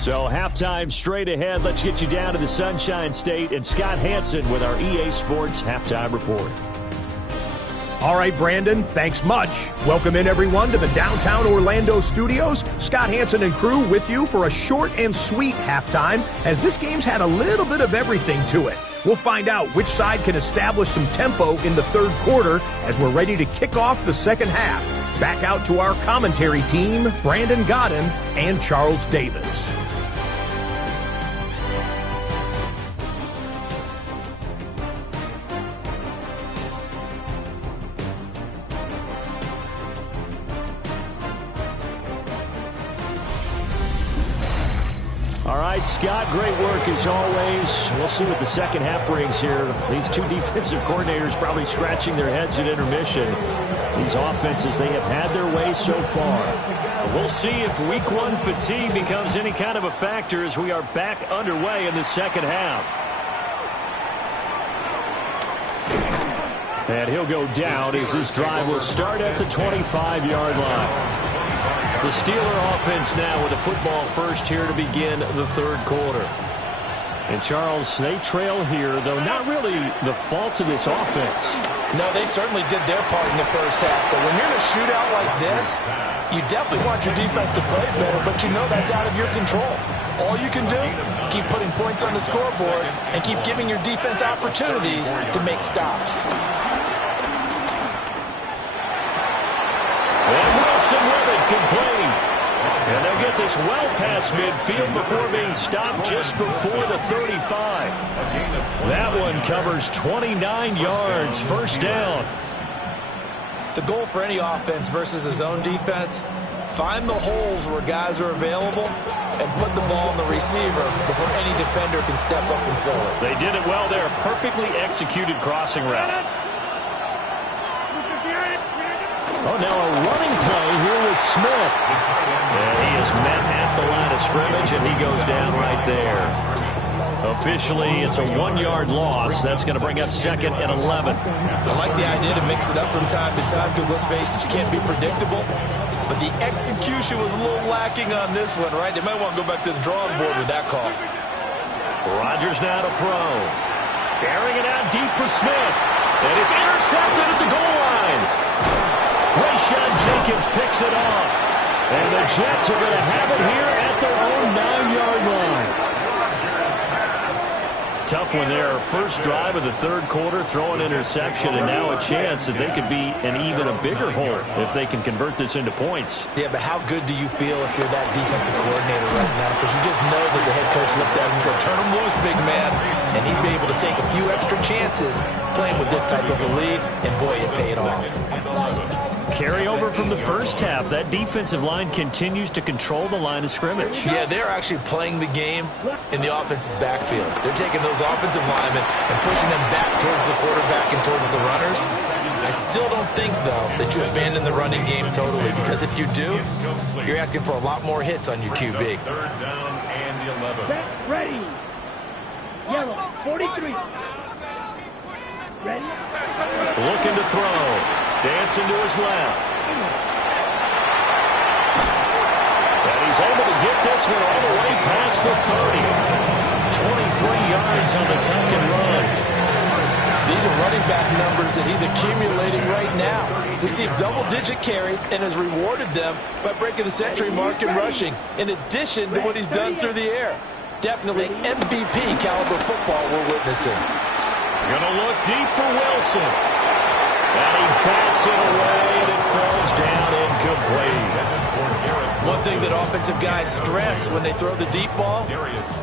So halftime straight ahead. Let's get you down to the Sunshine State and Scott Hansen with our EA Sports Halftime Report. All right, Brandon, thanks much. Welcome in, everyone, to the downtown Orlando studios. Scott Hansen and crew with you for a short and sweet halftime, as this game's had a little bit of everything to it. We'll find out which side can establish some tempo in the third quarter as we're ready to kick off the second half. Back out to our commentary team, Brandon Godden and Charles Davis. All right, Scott, great work as always. We'll see what the second half brings here. These two defensive coordinators probably scratching their heads at intermission. These offenses, they have had their way so far. We'll see if week 1 fatigue becomes any kind of a factor as we are back underway in the second half. And he'll go down as this drive will start at the 25-yard line. The Steeler offense now with a football first here to begin the third quarter. And Charles, they trail here, though not really the fault of this offense. No, they certainly did their part in the first half. But when you're in a shootout like this, you definitely want your defense to play better, but you know that's out of your control. All you can do, keep putting points on the scoreboard and keep giving your defense opportunities to make stops. And Wilson with it, complete. And they'll get this well past midfield before being stopped just before the 35. That one covers 29 yards, first down. The goal for any offense versus his own defense, find the holes where guys are available and put the ball on the receiver before any defender can step up and fill it. They did it well there, perfectly executed crossing route. Oh, now a running play here with Smith. And he is met at the line of scrimmage, and he goes down right there. Officially, it's a 1-yard loss. That's going to bring up 2nd and 11. I like the idea to mix it up from time to time because, let's face it, you can't be predictable. But the execution was a little lacking on this one, right? They might want to go back to the drawing board with that call. Rodgers now to throw. Bearing it out deep for Smith. And it's intercepted at the goal line. Rayshon Jenkins picks it off. And the Jets are going to have it here at their own 9-yard line. Tough one there. First drive of the third quarter, throw an interception, and now a chance that they could be in even a bigger hole if they can convert this into points. Yeah, but how good do you feel if you're that defensive coordinator right now? Because you just know that the head coach looked at him and said, turn him loose, big man. And he'd be able to take a few extra chances playing with this type of a lead, and boy, it paid off. Carry over from the first half. That defensive line continues to control the line of scrimmage. Yeah, they're actually playing the game in the offense's backfield. They're taking those offensive linemen and pushing them back towards the quarterback and towards the runners. I still don't think, though, that you abandon the running game totally, because if you do, you're asking for a lot more hits on your QB. Third down and 11. Set, ready. Yellow, 43. Ready. Looking to throw. Dancing to his left. And he's able to get this one all the way past the 30. 23 yards. yards on the tuck and run. These are running back numbers that he's accumulating right now. Received double-digit carries and has rewarded them by breaking the century mark in rushing, in addition to what he's done through the air. Definitely MVP caliber football we're witnessing. Gonna look deep for Wilson. And he bats it away, and it falls down incomplete. One thing that offensive guys stress when they throw the deep ball,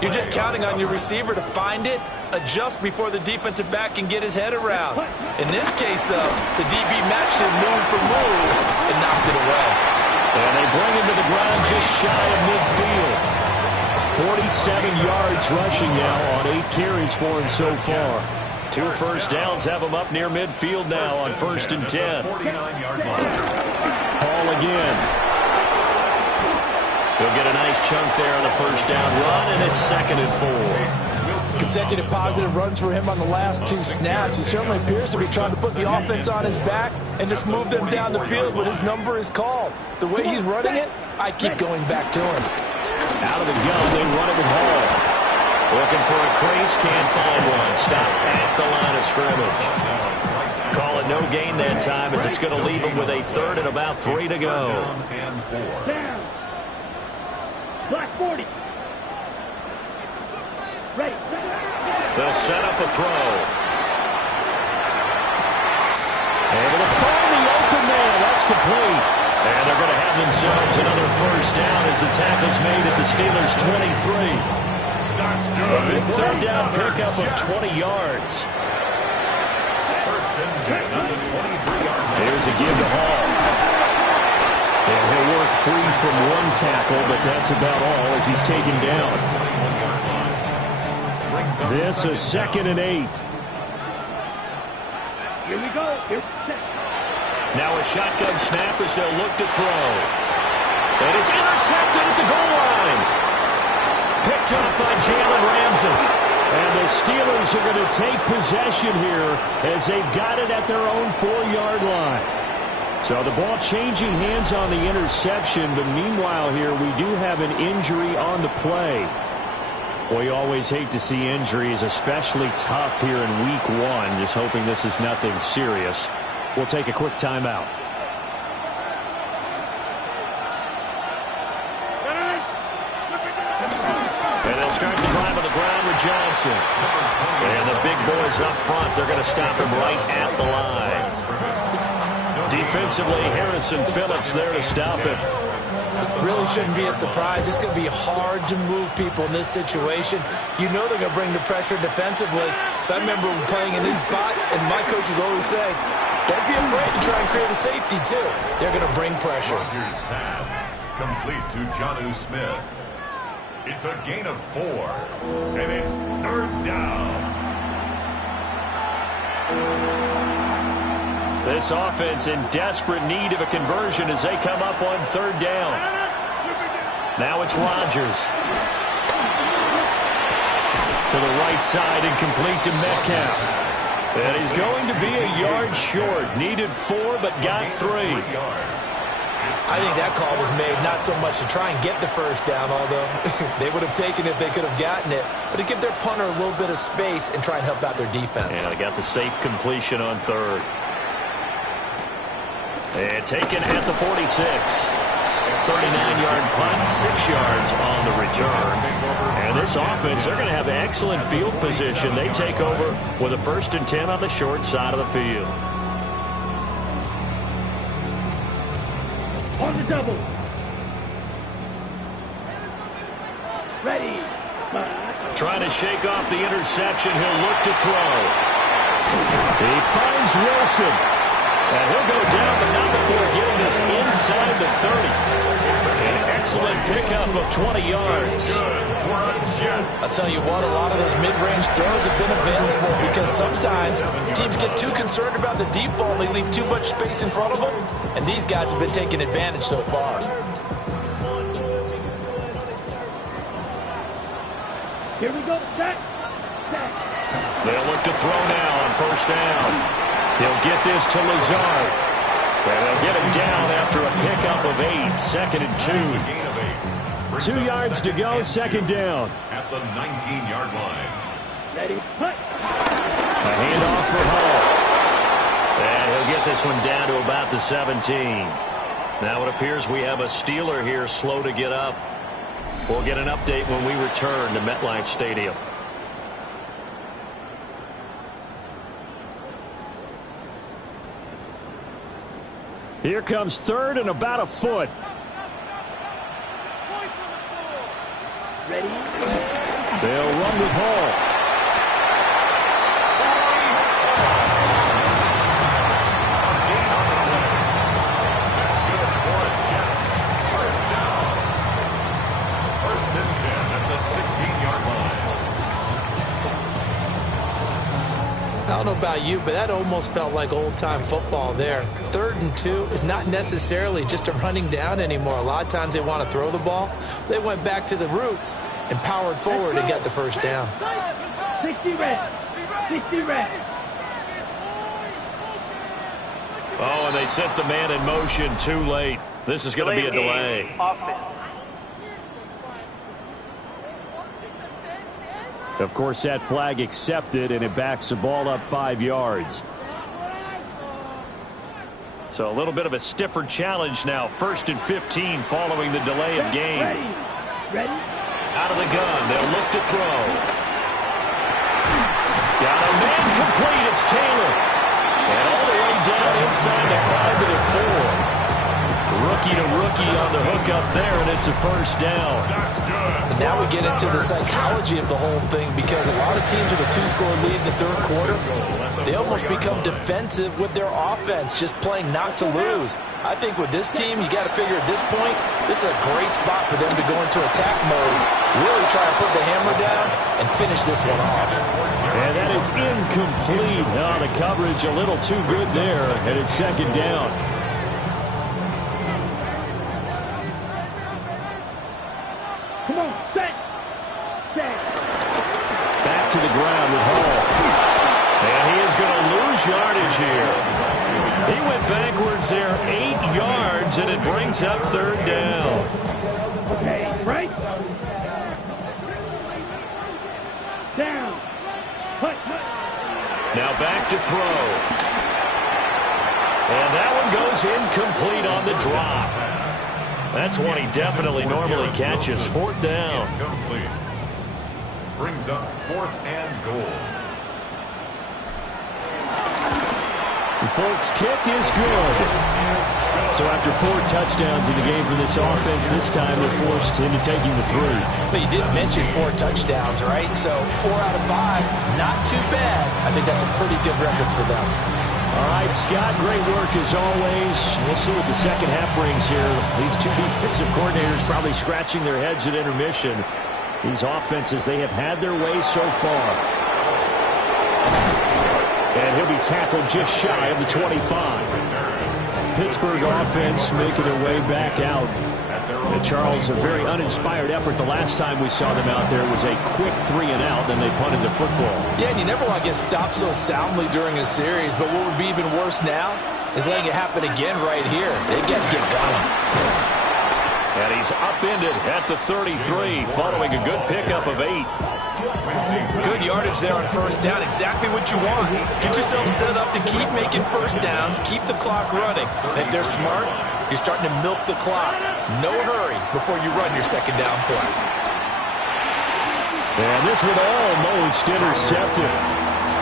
you're just counting on your receiver to find it, adjust before the defensive back can get his head around. In this case, though, the DB matched him move for move and knocked it away. And they bring him to the ground just shy of midfield. 47 yards rushing now on 8 carries for him so far. 2 first downs have him up near midfield now on 1st and 10. Paul again. He'll get a nice chunk there on the first down run, and it's 2nd and 4. Consecutive positive runs for him on the last 2 snaps. He certainly appears to be trying to put the offense on his back and just move them down the field, but his number is called. The way he's running it, I keep going back to him. Out of the gun, they run it with Hall. Looking for a crease, can't find one. Stopped at the line of scrimmage. Call it no gain that time, as it's going to leave him with a 3rd and about 3 to go. Down. Black 40. Ready. They'll set up a throw. Able to find the open man. That's complete. And they're going to have themselves another first down as the tackle's made at the Steelers' 23. A big 3rd down pickup of 20 yards. Here's a give to Hall. And he'll work free from 1 tackle, but that's about all as he's taken down. This is 2nd and 8. Here we go. Now a shotgun snap as they'll look to throw. And it's intercepted at the goal line. Picked up by Jalen Ramsey. And the Steelers are going to take possession here as they've got it at their own 4-yard line. So the ball changing hands on the interception, but meanwhile here we do have an injury on the play. We always hate to see injuries, especially tough here in week 1. Just hoping this is nothing serious. We'll take a quick timeout. And they'll start the drive on the ground with Johnson. And the big boys up front, they're going to stop him right at the line. Defensively, Harrison Phillips there to stop him. Really shouldn't be a surprise. It's going to be hard to move people in this situation. You know they're going to bring the pressure defensively. So I remember playing in these spots, and my coaches always say, don't be afraid to try and create a safety, too. They're going to bring pressure. Rodgers' pass, complete to Jonnu Smith. It's a gain of 4, and it's 3rd down. This offense in desperate need of a conversion as they come up on 3rd down. Now it's Rodgers. To the right side and complete to Metcalf. And he's going to be a yard short. Needed 4 but got 3. I think that call was made not so much to try and get the first down, although they would have taken it if they could have gotten it, but to give their punter a little bit of space and try and help out their defense. And they got the safe completion on 3rd. And taken at the 46. 39-yard punt, 6 yards on the return. And this offense, they're going to have excellent field position. They take over with a 1st and 10 on the short side of the field. On the double. Ready. Trying to shake off the interception. He'll look to throw. He finds Wilson. And he'll go down, but not before getting this inside the 30. An excellent pickup of 20 yards. I'll tell you what, a lot of those mid-range throws have been available because sometimes teams get too concerned about the deep ball. They leave too much space in front of them, and these guys have been taking advantage so far. Here we go. Set. They'll look to throw now on 1st down. He'll get this to Lazard. And they'll get him down after a pickup of 8. 2nd and 2. 2 yards to go, 2nd down. At the 19-yard line. Ready, push. A handoff for Hall. And he'll get this one down to about the 17. Now it appears we have a Steeler here slow to get up. We'll get an update when we return to MetLife Stadium. Here comes third and about a foot. Ready. They'll run with Hall. That's good for Jets. First down. First and 10 at the 16-yard line. I don't know about you, but that almost felt like old-time football there. 3rd and 2 is not necessarily just a running down anymore. A lot of times they want to throw the ball. They went back to the roots and powered forward and got the first down. 60 red. 60 red. Oh, and they sent the man in motion too late. This is going to be a delay. Offense. Of course, that flag accepted, and it backs the ball up 5 yards. So a little bit of a stiffer challenge now. 1st and 15 following the delay of game. Ready. Out of the gun. They'll look to throw. Got a man complete. It's Taylor. And all the way down inside the 5 to the 4. Rookie to rookie on the hook up there, and it's a first down. That's good. And now we get into the psychology of the whole thing, because a lot of teams with a 2-score lead in the 3rd quarter, they almost become defensive with their offense, just playing not to lose. I think with this team, you got to figure at this point, this is a great spot for them to go into attack mode, really try to put the hammer down and finish this one off. And that is incomplete. Oh, the coverage a little too good there, and it's 2nd down. Come on, set. Back to the ground with Hall. And he is going to lose yardage here. He went backwards there 8 yards, and it brings up 3rd down. Okay, right. Down. Push. Now back to throw. And that one goes incomplete on the drop. That's one he definitely normally catches. 4th down. Incomplete. Brings up 4th and goal. The Folks' kick is good. So after 4 touchdowns in the game for this offense, this time they're forced into taking the 3. But you did mention 4 touchdowns, right? So 4 out of 5, not too bad. I think that's a pretty good record for them. All right, Scott, great work as always. We'll see what the second half brings here. These two defensive coordinators probably scratching their heads at intermission. These offenses, they have had their way so far. And he'll be tackled just shy of the 25. Pittsburgh offense making their way back out. And Charles, a very uninspired effort. The last time we saw them out there was a quick 3 and out, then they punted the football. Yeah, and you never want to get stopped so soundly during a series, but what would be even worse now is letting it happen again right here. They got to get going. And he's upended at the 33 following a good pickup of 8. Good yardage there on 1st down. Exactly what you want. Get yourself set up to keep making 1st downs, keep the clock running. And if they're smart, you're starting to milk the clock. No hurry before you run your 2nd down play. And this one almost intercepted.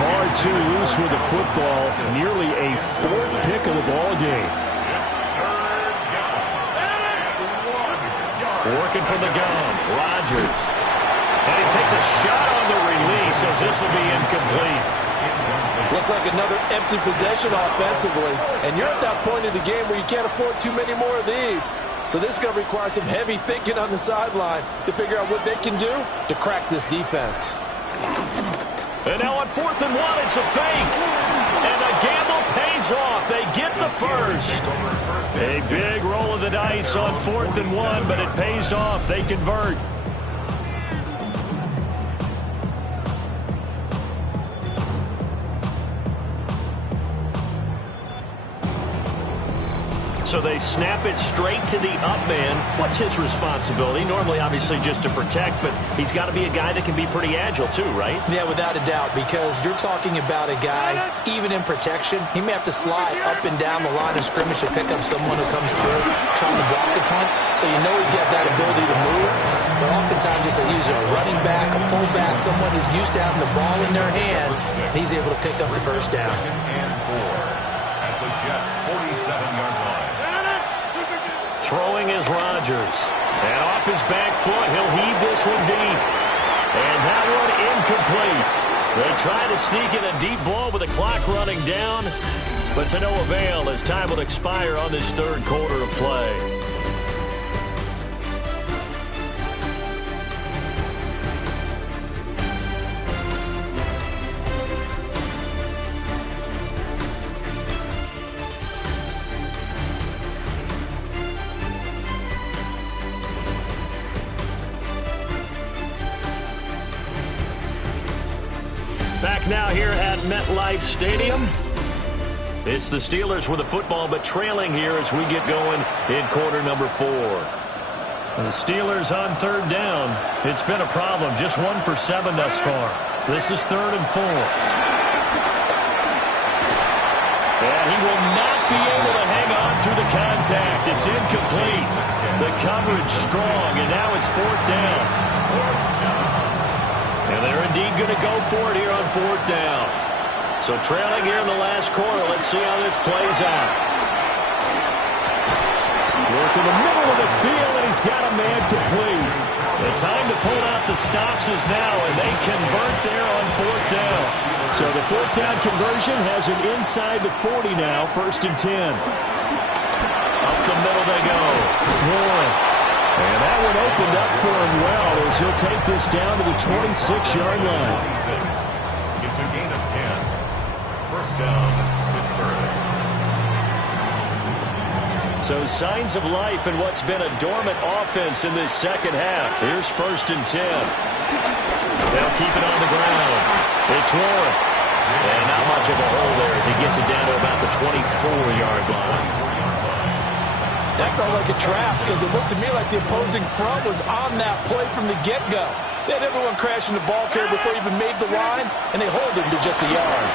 Far too loose with the football. Nearly a 4th pick of the ball game. Working from the gun, Rodgers. And he takes a shot on the release as this will be incomplete. Looks like another empty possession offensively. And you're at that point in the game where you can't afford too many more of these. So this is going to require some heavy thinking on the sideline to figure out what they can do to crack this defense. And now on 4th and 1, it's a fake. And the gamble pays off. They get the first. A big roll of the dice on 4th and 1, but it pays off. They convert. So they snap it straight to the up man. What's his responsibility? Normally, obviously, just to protect, but he's got to be a guy that can be pretty agile too, right? Yeah, without a doubt, because you're talking about a guy, even in protection, he may have to slide up and down the line of scrimmage to pick up someone who comes through trying to block the punt. So you know he's got that ability to move. But oftentimes, he's a running back, a fullback, someone who's used to having the ball in their hands, and he's able to pick up the first down. At the Jets' 47-yard line. Throwing is Rodgers. And off his back foot, he'll heave this one deep. And that one incomplete. They try to sneak in a deep ball with the clock running down, but to no avail as time will expire on this third quarter of play. Back now here at MetLife Stadium. It's the Steelers with the football, but trailing here as we get going in quarter number 4. The Steelers on third down. It's been a problem. Just 1 for 7 thus far. This is 3rd and 4. And he will not be able to hang on through the contact. It's incomplete. The coverage strong, and now it's 4th down. And they're indeed going to go for it here on 4th down. So trailing here in the last quarter. Let's see how this plays out. Work in the middle of the field, and he's got a man complete. The time to pull out the stops is now, and they convert there on 4th down. So the 4th down conversion has him inside the 40 now, 1st and 10. Up the middle they go. Warren. And that one opened up for him well as he'll take this down to the 26-yard line. It's a gain of 10. First down, Pittsburgh. So signs of life in what's been a dormant offense in this second half. Here's 1st and 10. They'll keep it on the ground. It's Warren. And not much of a hole there as he gets it down to about the 24-yard line. That felt like a trap because it looked to me like the opposing front was on that play from the get-go. They had everyone crashing the ball carrier before he even made the line, and they hold him to just a yard.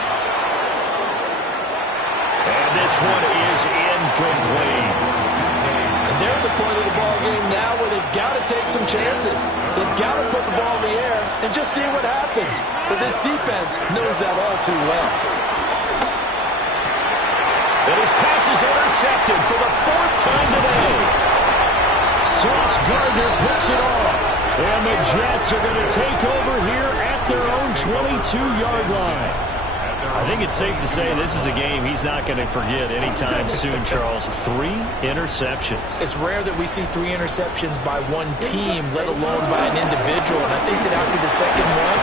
And this one is incomplete. And they're at the point of the ball game now where they've got to take some chances. They've got to put the ball in the air and just see what happens. But this defense knows that all too well. And his pass is intercepted for the 4th time today. Sauce Gardner picks it off. And the Jets are going to take over here at their own 22-yard line. I think it's safe to say this is a game he's not going to forget anytime soon, Charles. 3 interceptions. It's rare that we see 3 interceptions by one team, let alone by an individual. And I think that after the second one,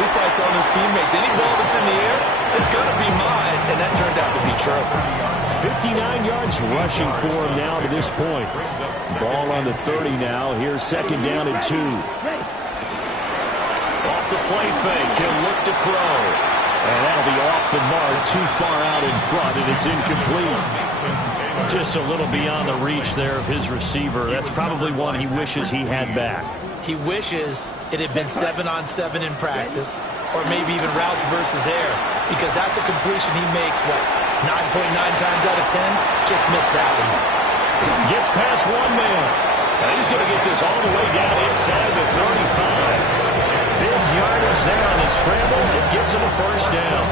he fights on his teammates. Any ball that's in the air is going to be mine. And that turned out to be true. 59 yards rushing for him now to this point. Ball on the 30 now. Here's 2nd down and 2. Off the play fake. He'll look to throw. And that'll be off the mark, too far out in front, and it's incomplete. Just a little beyond the reach there of his receiver. That's probably one he wishes he had back. He wishes it had been 7-on-7 in practice, or maybe even routes versus air, because that's a completion he makes, 9.9 times out of 10? Just missed that one. Gets past one man. Now he's going to get this all the way down inside the 35. Big yardage there on the scramble. It gives him a 1st down.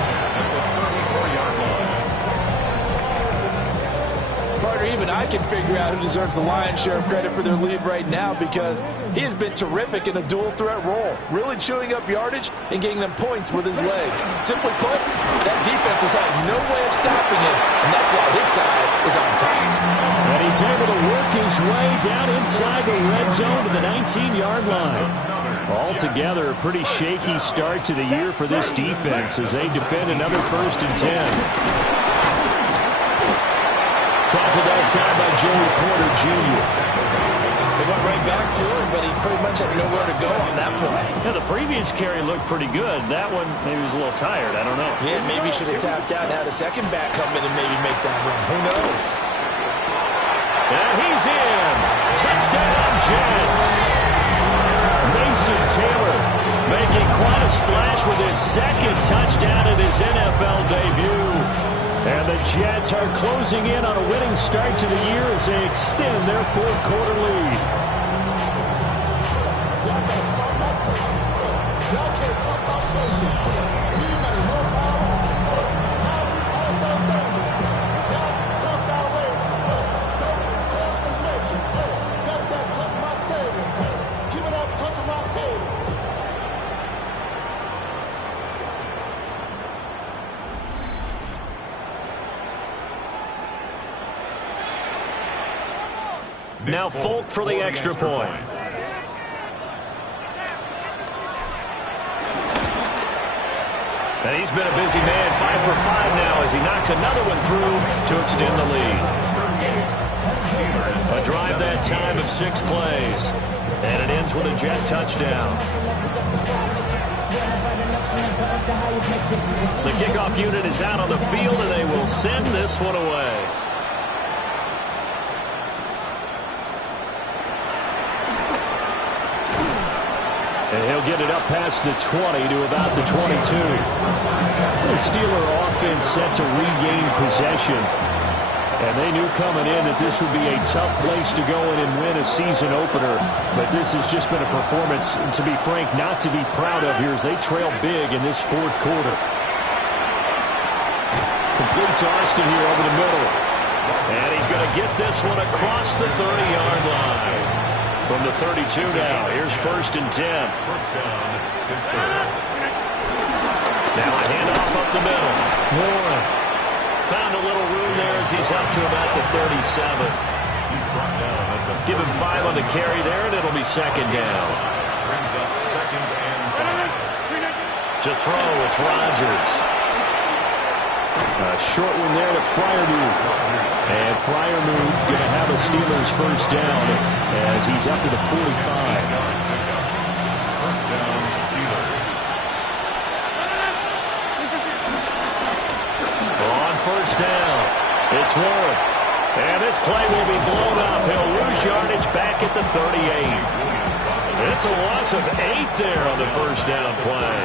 Partner, even I can figure out who deserves the lion's share of credit for their lead right now because he has been terrific in a dual threat role, really chewing up yardage and getting them points with his legs. Simply put, that defense has had no way of stopping him, and that's why his side is on top. And he's able to work his way down inside the red zone to the 19-yard line. Altogether, a pretty shaky start to the year for this defense as they defend another 1st and 10. Tackled outside by Joey Porter Jr. They went right back to him, but he pretty much had nowhere to go on that play. Yeah, the previous carry looked pretty good. That one, maybe he was a little tired. I don't know. Yeah, maybe he should have tapped out and had a second back come in and maybe make that run. Who knows? And he's in. Touchdown, Jets. Mason Taylor making quite a splash with his second touchdown in his NFL debut. And the Jets are closing in on a winning start to the year as they extend their fourth quarter lead. Now Folk for the extra point. And he's been a busy man, 5 for 5 now as he knocks another one through to extend the lead. A drive that time of 6 plays. And it ends with a Jet touchdown. The kickoff unit is out on the field and they will send this one away. And he'll get it up past the 20 to about the 22. The Steeler offense set to regain possession. And they knew coming in that this would be a tough place to go in and win a season opener. But this has just been a performance, to be frank, not to be proud of here as they trail big in this fourth quarter. Complete to Austin here over the middle. And he's going to get this one across the 30-yard line. From the 32 now, here's 1st and 10. First down, Pittsburgh. Now a handoff up the middle. Warren found a little room there as he's up to about the 37. He's brought down at the Give him 5 on the carry there, and it'll be 2nd down. brings up 2nd and 5. To throw, it's Rodgers. A short one there to Freiermuth. And Freiermuth going to have a Steelers first down as he's up to the 45. First down, Steelers. On first down, it's Warren. And this play will be blown up. He'll lose yardage back at the 38. It's a loss of 8 there on the first down play.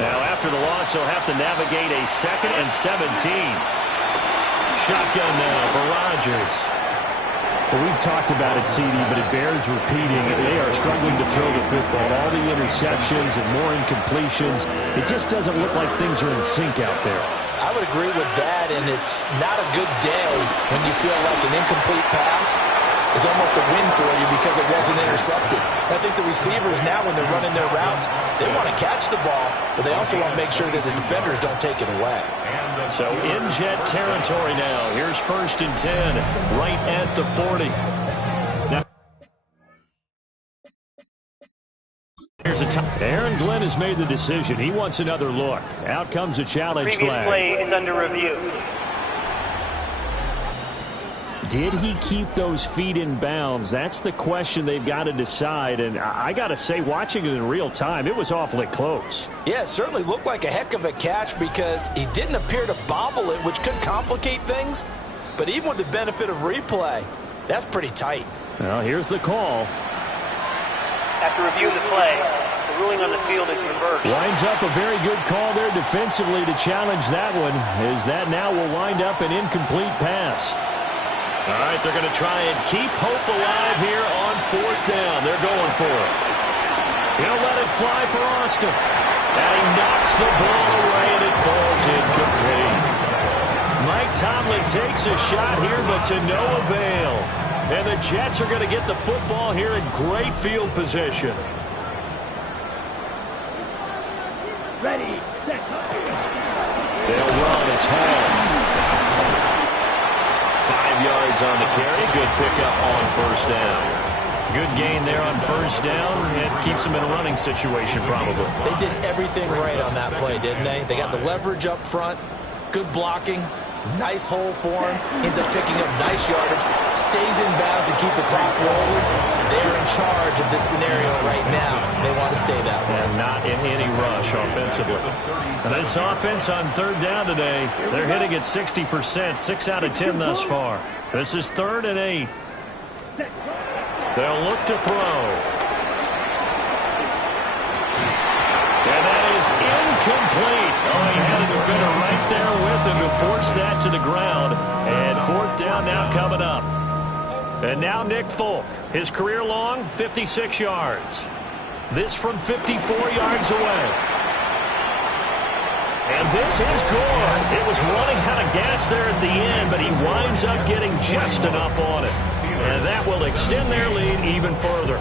Now, after the loss, he'll have to navigate a 2nd and 17. Shotgun now for Rodgers. Well, we've talked about it, CD, but it bears repeating. They are struggling to throw the football. All the interceptions and more incompletions. It just doesn't look like things are in sync out there. I would agree with that, and it's not a good day when you feel like an incomplete pass is almost a win for you because it wasn't intercepted. I think the receivers now, when they're running their routes, they want to catch the ball, but they also want to make sure that the defenders don't take it away. So in Jet territory now. Here's 1st and 10, right at the 40. Now, here's a time. Aaron Glenn has made the decision. He wants another look. Out comes a challenge Previous flag. play is under review. Did he keep those feet in bounds? That's the question they've got to decide. And I got to say, watching it in real time, it was awfully close. Yeah, it certainly looked like a heck of a catch because he didn't appear to bobble it, which could complicate things. But even with the benefit of replay, that's pretty tight. Well, here's the call. After reviewing the play, the ruling on the field is reversed. Winds up a very good call there defensively to challenge that one, as that now will wind up an incomplete pass. All right, they're going to try and keep hope alive here on 4th down. They're going for it. He'll let it fly for Austin. And he knocks the ball away, and it falls incomplete. Mike Tomlin takes a shot here, but to no avail. And the Jets are going to get the football here in great field position. Ready, set, They'll run. It's Hall. 5 yards on the carry. Good pickup on 1st down. Good gain there on 1st down. It keeps them in a running situation, probably. They did everything right on that play, didn't they? They got the leverage up front, good blocking, nice hole for him, ends up picking up nice yardage, stays in bounds and keep the clock rolling. They're in charge of this scenario right now. They want to stay that way. And not in any rush offensively. And this offense on 3rd down today, they're hitting at 60%, 6 out of 10 thus far. This is 3rd and 8. They'll look to throw. And that is incomplete. Oh, he had a defender right there with him to force that to the ground. And fourth down now coming up. And now Nick Folk. His career long, 56 yards. This from 54 yards away. And this is good. It was running out of gas there at the end, but he winds up getting just enough on it. And that will extend their lead even further.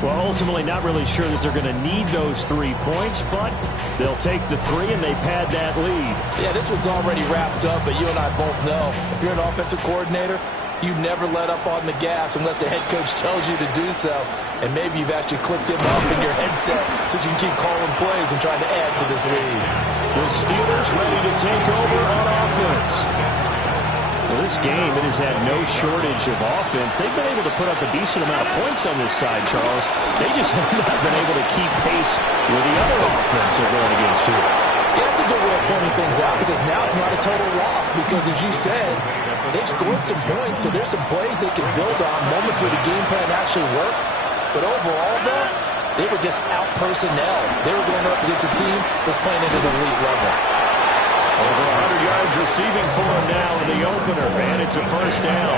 Well, ultimately not really sure that they're going to need those 3 points, but they'll take the 3 and they pad that lead. Yeah, this one's already wrapped up, but you and I both know if you're an offensive coordinator, you never let up on the gas unless the head coach tells you to do so. And maybe you've actually clicked him up in your headset so you can keep calling plays and trying to add to this lead. The Steelers ready to take over on offense. Well, this game, it has had no shortage of offense. They've been able to put up a decent amount of points on this side, Charles. They just have not been able to keep pace with the other offense they're going against here. Yeah, that's a good way of pointing things out because now it's not a total loss because, as you said, they've scored some points, so there's some plays they can build on, moments where the game plan actually worked. But overall, though, they were just out-personnel. They were going up against a team that's playing at an elite level. Over 100 yards receiving for him now in the opener, and it's a first down.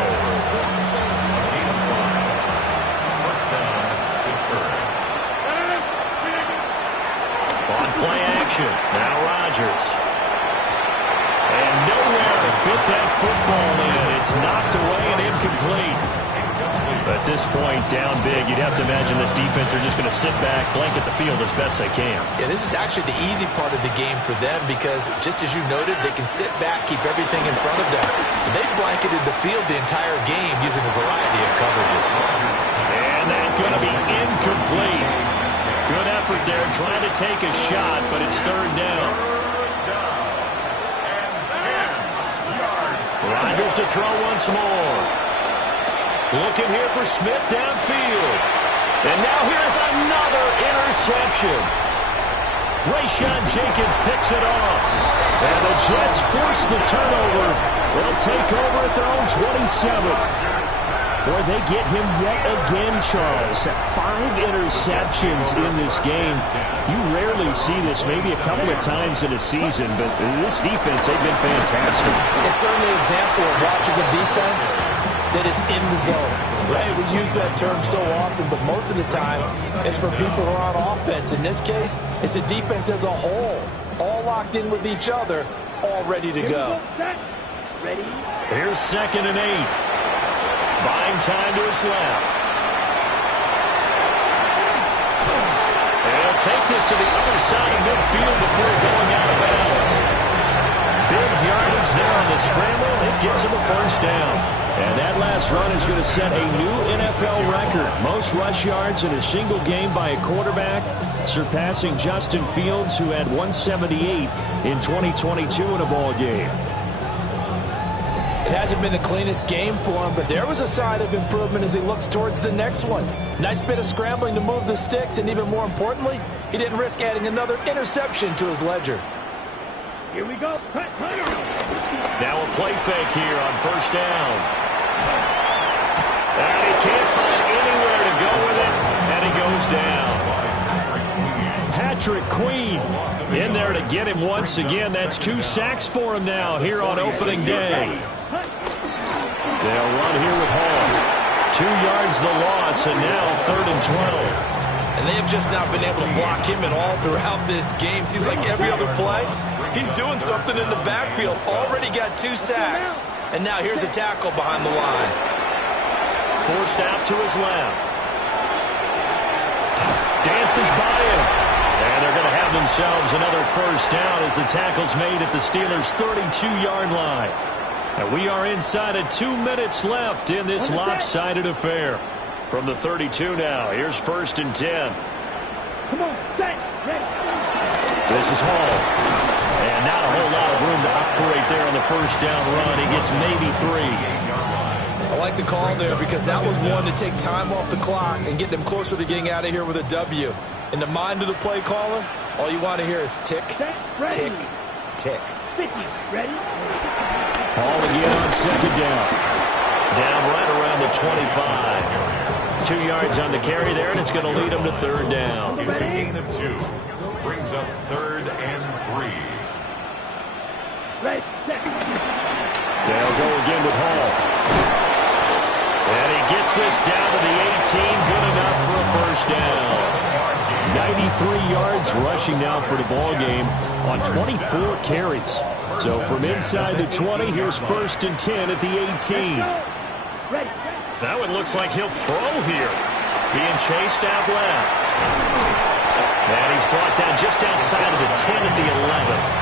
First down, Pittsburgh. On play action, now Rodgers. And nowhere to fit that football in. It's knocked away and incomplete. At this point, down big, you'd have to imagine this defense are just going to sit back, blanket the field as best they can. Yeah, this is actually the easy part of the game for them because, just as you noted, they can sit back, keep everything in front of them. They've blanketed the field the entire game using a variety of coverages. And that's going to be incomplete. Good effort there, trying to take a shot, but it's third down. Rodgers to throw once more. Looking here for Smith downfield. And now here's another interception. Rayshon Jenkins picks it off. And the Jets force the turnover. They'll take over at their own 27. Boy, they get him yet again, Charles. 5 interceptions in this game. You rarely see this, maybe a couple of times in a season, but this defense, they've been fantastic. It's certainly an example of watching a defense that is in the zone, right? We use that term so often, but most of the time it's for people who are on offense. In this case, it's a defense as a whole, all locked in with each other, all ready to go. Ready? Here's 2nd and 8. Buying time to his left. And he'll take this to the other side of midfield before going out of bounds. Big yardage there on the scramble. It gets him a first down. And that last run is going to set a new NFL record. Most rush yards in a single game by a quarterback, surpassing Justin Fields, who had 178 in 2022 in a ball game. It hasn't been the cleanest game for him, but there was a sign of improvement as he looks towards the next one. Nice bit of scrambling to move the sticks, and even more importantly, he didn't risk adding another interception to his ledger. Here we go. Now a play fake here on first down. And he can't find anywhere to go with it, and he goes down. Patrick Queen in there to get him once again. That's 2 sacks for him now here on opening day. They'll run here with Hall. 2 yards the loss, and now 3rd and 12. And they have just not been able to block him at all throughout this game. Seems like every other play, he's doing something in the backfield. Already got 2 sacks. And now here's a tackle behind the line. Forced out to his left. Dances by him. And they're going to have themselves another first down as the tackle's made at the Steelers' 32-yard line. And we are inside of 2 minutes left in this lopsided affair. From the 32 now, here's 1st and 10. Come on, set, ready. This is Hall. And not a whole lot of room to operate there on the first down run. He gets maybe 3. I like the call there because that was one to take time off the clock and get them closer to getting out of here with a W. In the mind of the play caller, all you want to hear is tick, tick, tick. 50, ready? Hall again on 2nd down. Down right around the 25. 2 yards on the carry there, and it's going to lead them to third down. It's a gain of 2. Brings up 3rd and 3. Right, set. They'll go again with Hall. And he gets this down to the 18. Good enough for a first down. 93 yards rushing now for the ball game on 24 carries. So from inside the 20, here's 1st and 10 at the 18. Ready. That one looks like he'll throw here. Being chased out left. And he's brought down just outside of the 10 at the 11.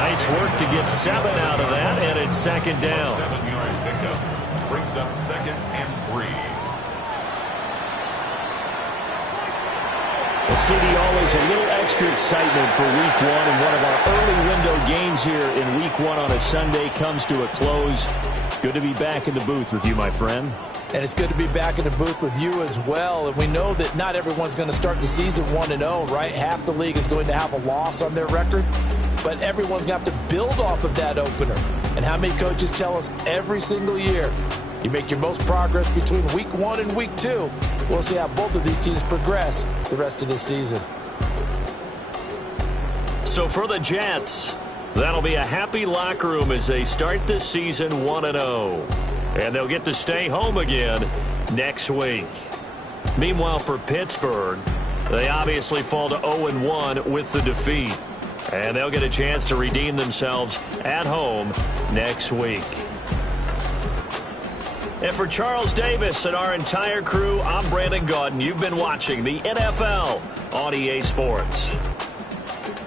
Nice work to get 7 out of that, and it's 2nd down. 7-yard pickup brings up 2nd and 3. Well, CD, always a little extra excitement for Week 1, and one of our early window games here in Week 1 on a Sunday comes to a close. Good to be back in the booth with you, my friend. And it's good to be back in the booth with you as well. And we know that not everyone's going to start the season 1-0, right? Half the league is going to have a loss on their record. But everyone's going to have to build off of that opener. And how many coaches tell us every single year, you make your most progress between Week 1 and Week 2. We'll see how both of these teams progress the rest of this season. So for the Jets, that'll be a happy locker room as they start this season 1-0. And they'll get to stay home again next week. Meanwhile, for Pittsburgh, they obviously fall to 0-1 with the defeat. And they'll get a chance to redeem themselves at home next week. And for Charles Davis and our entire crew, I'm Brandon Gaudin. You've been watching the NFL on EA Sports.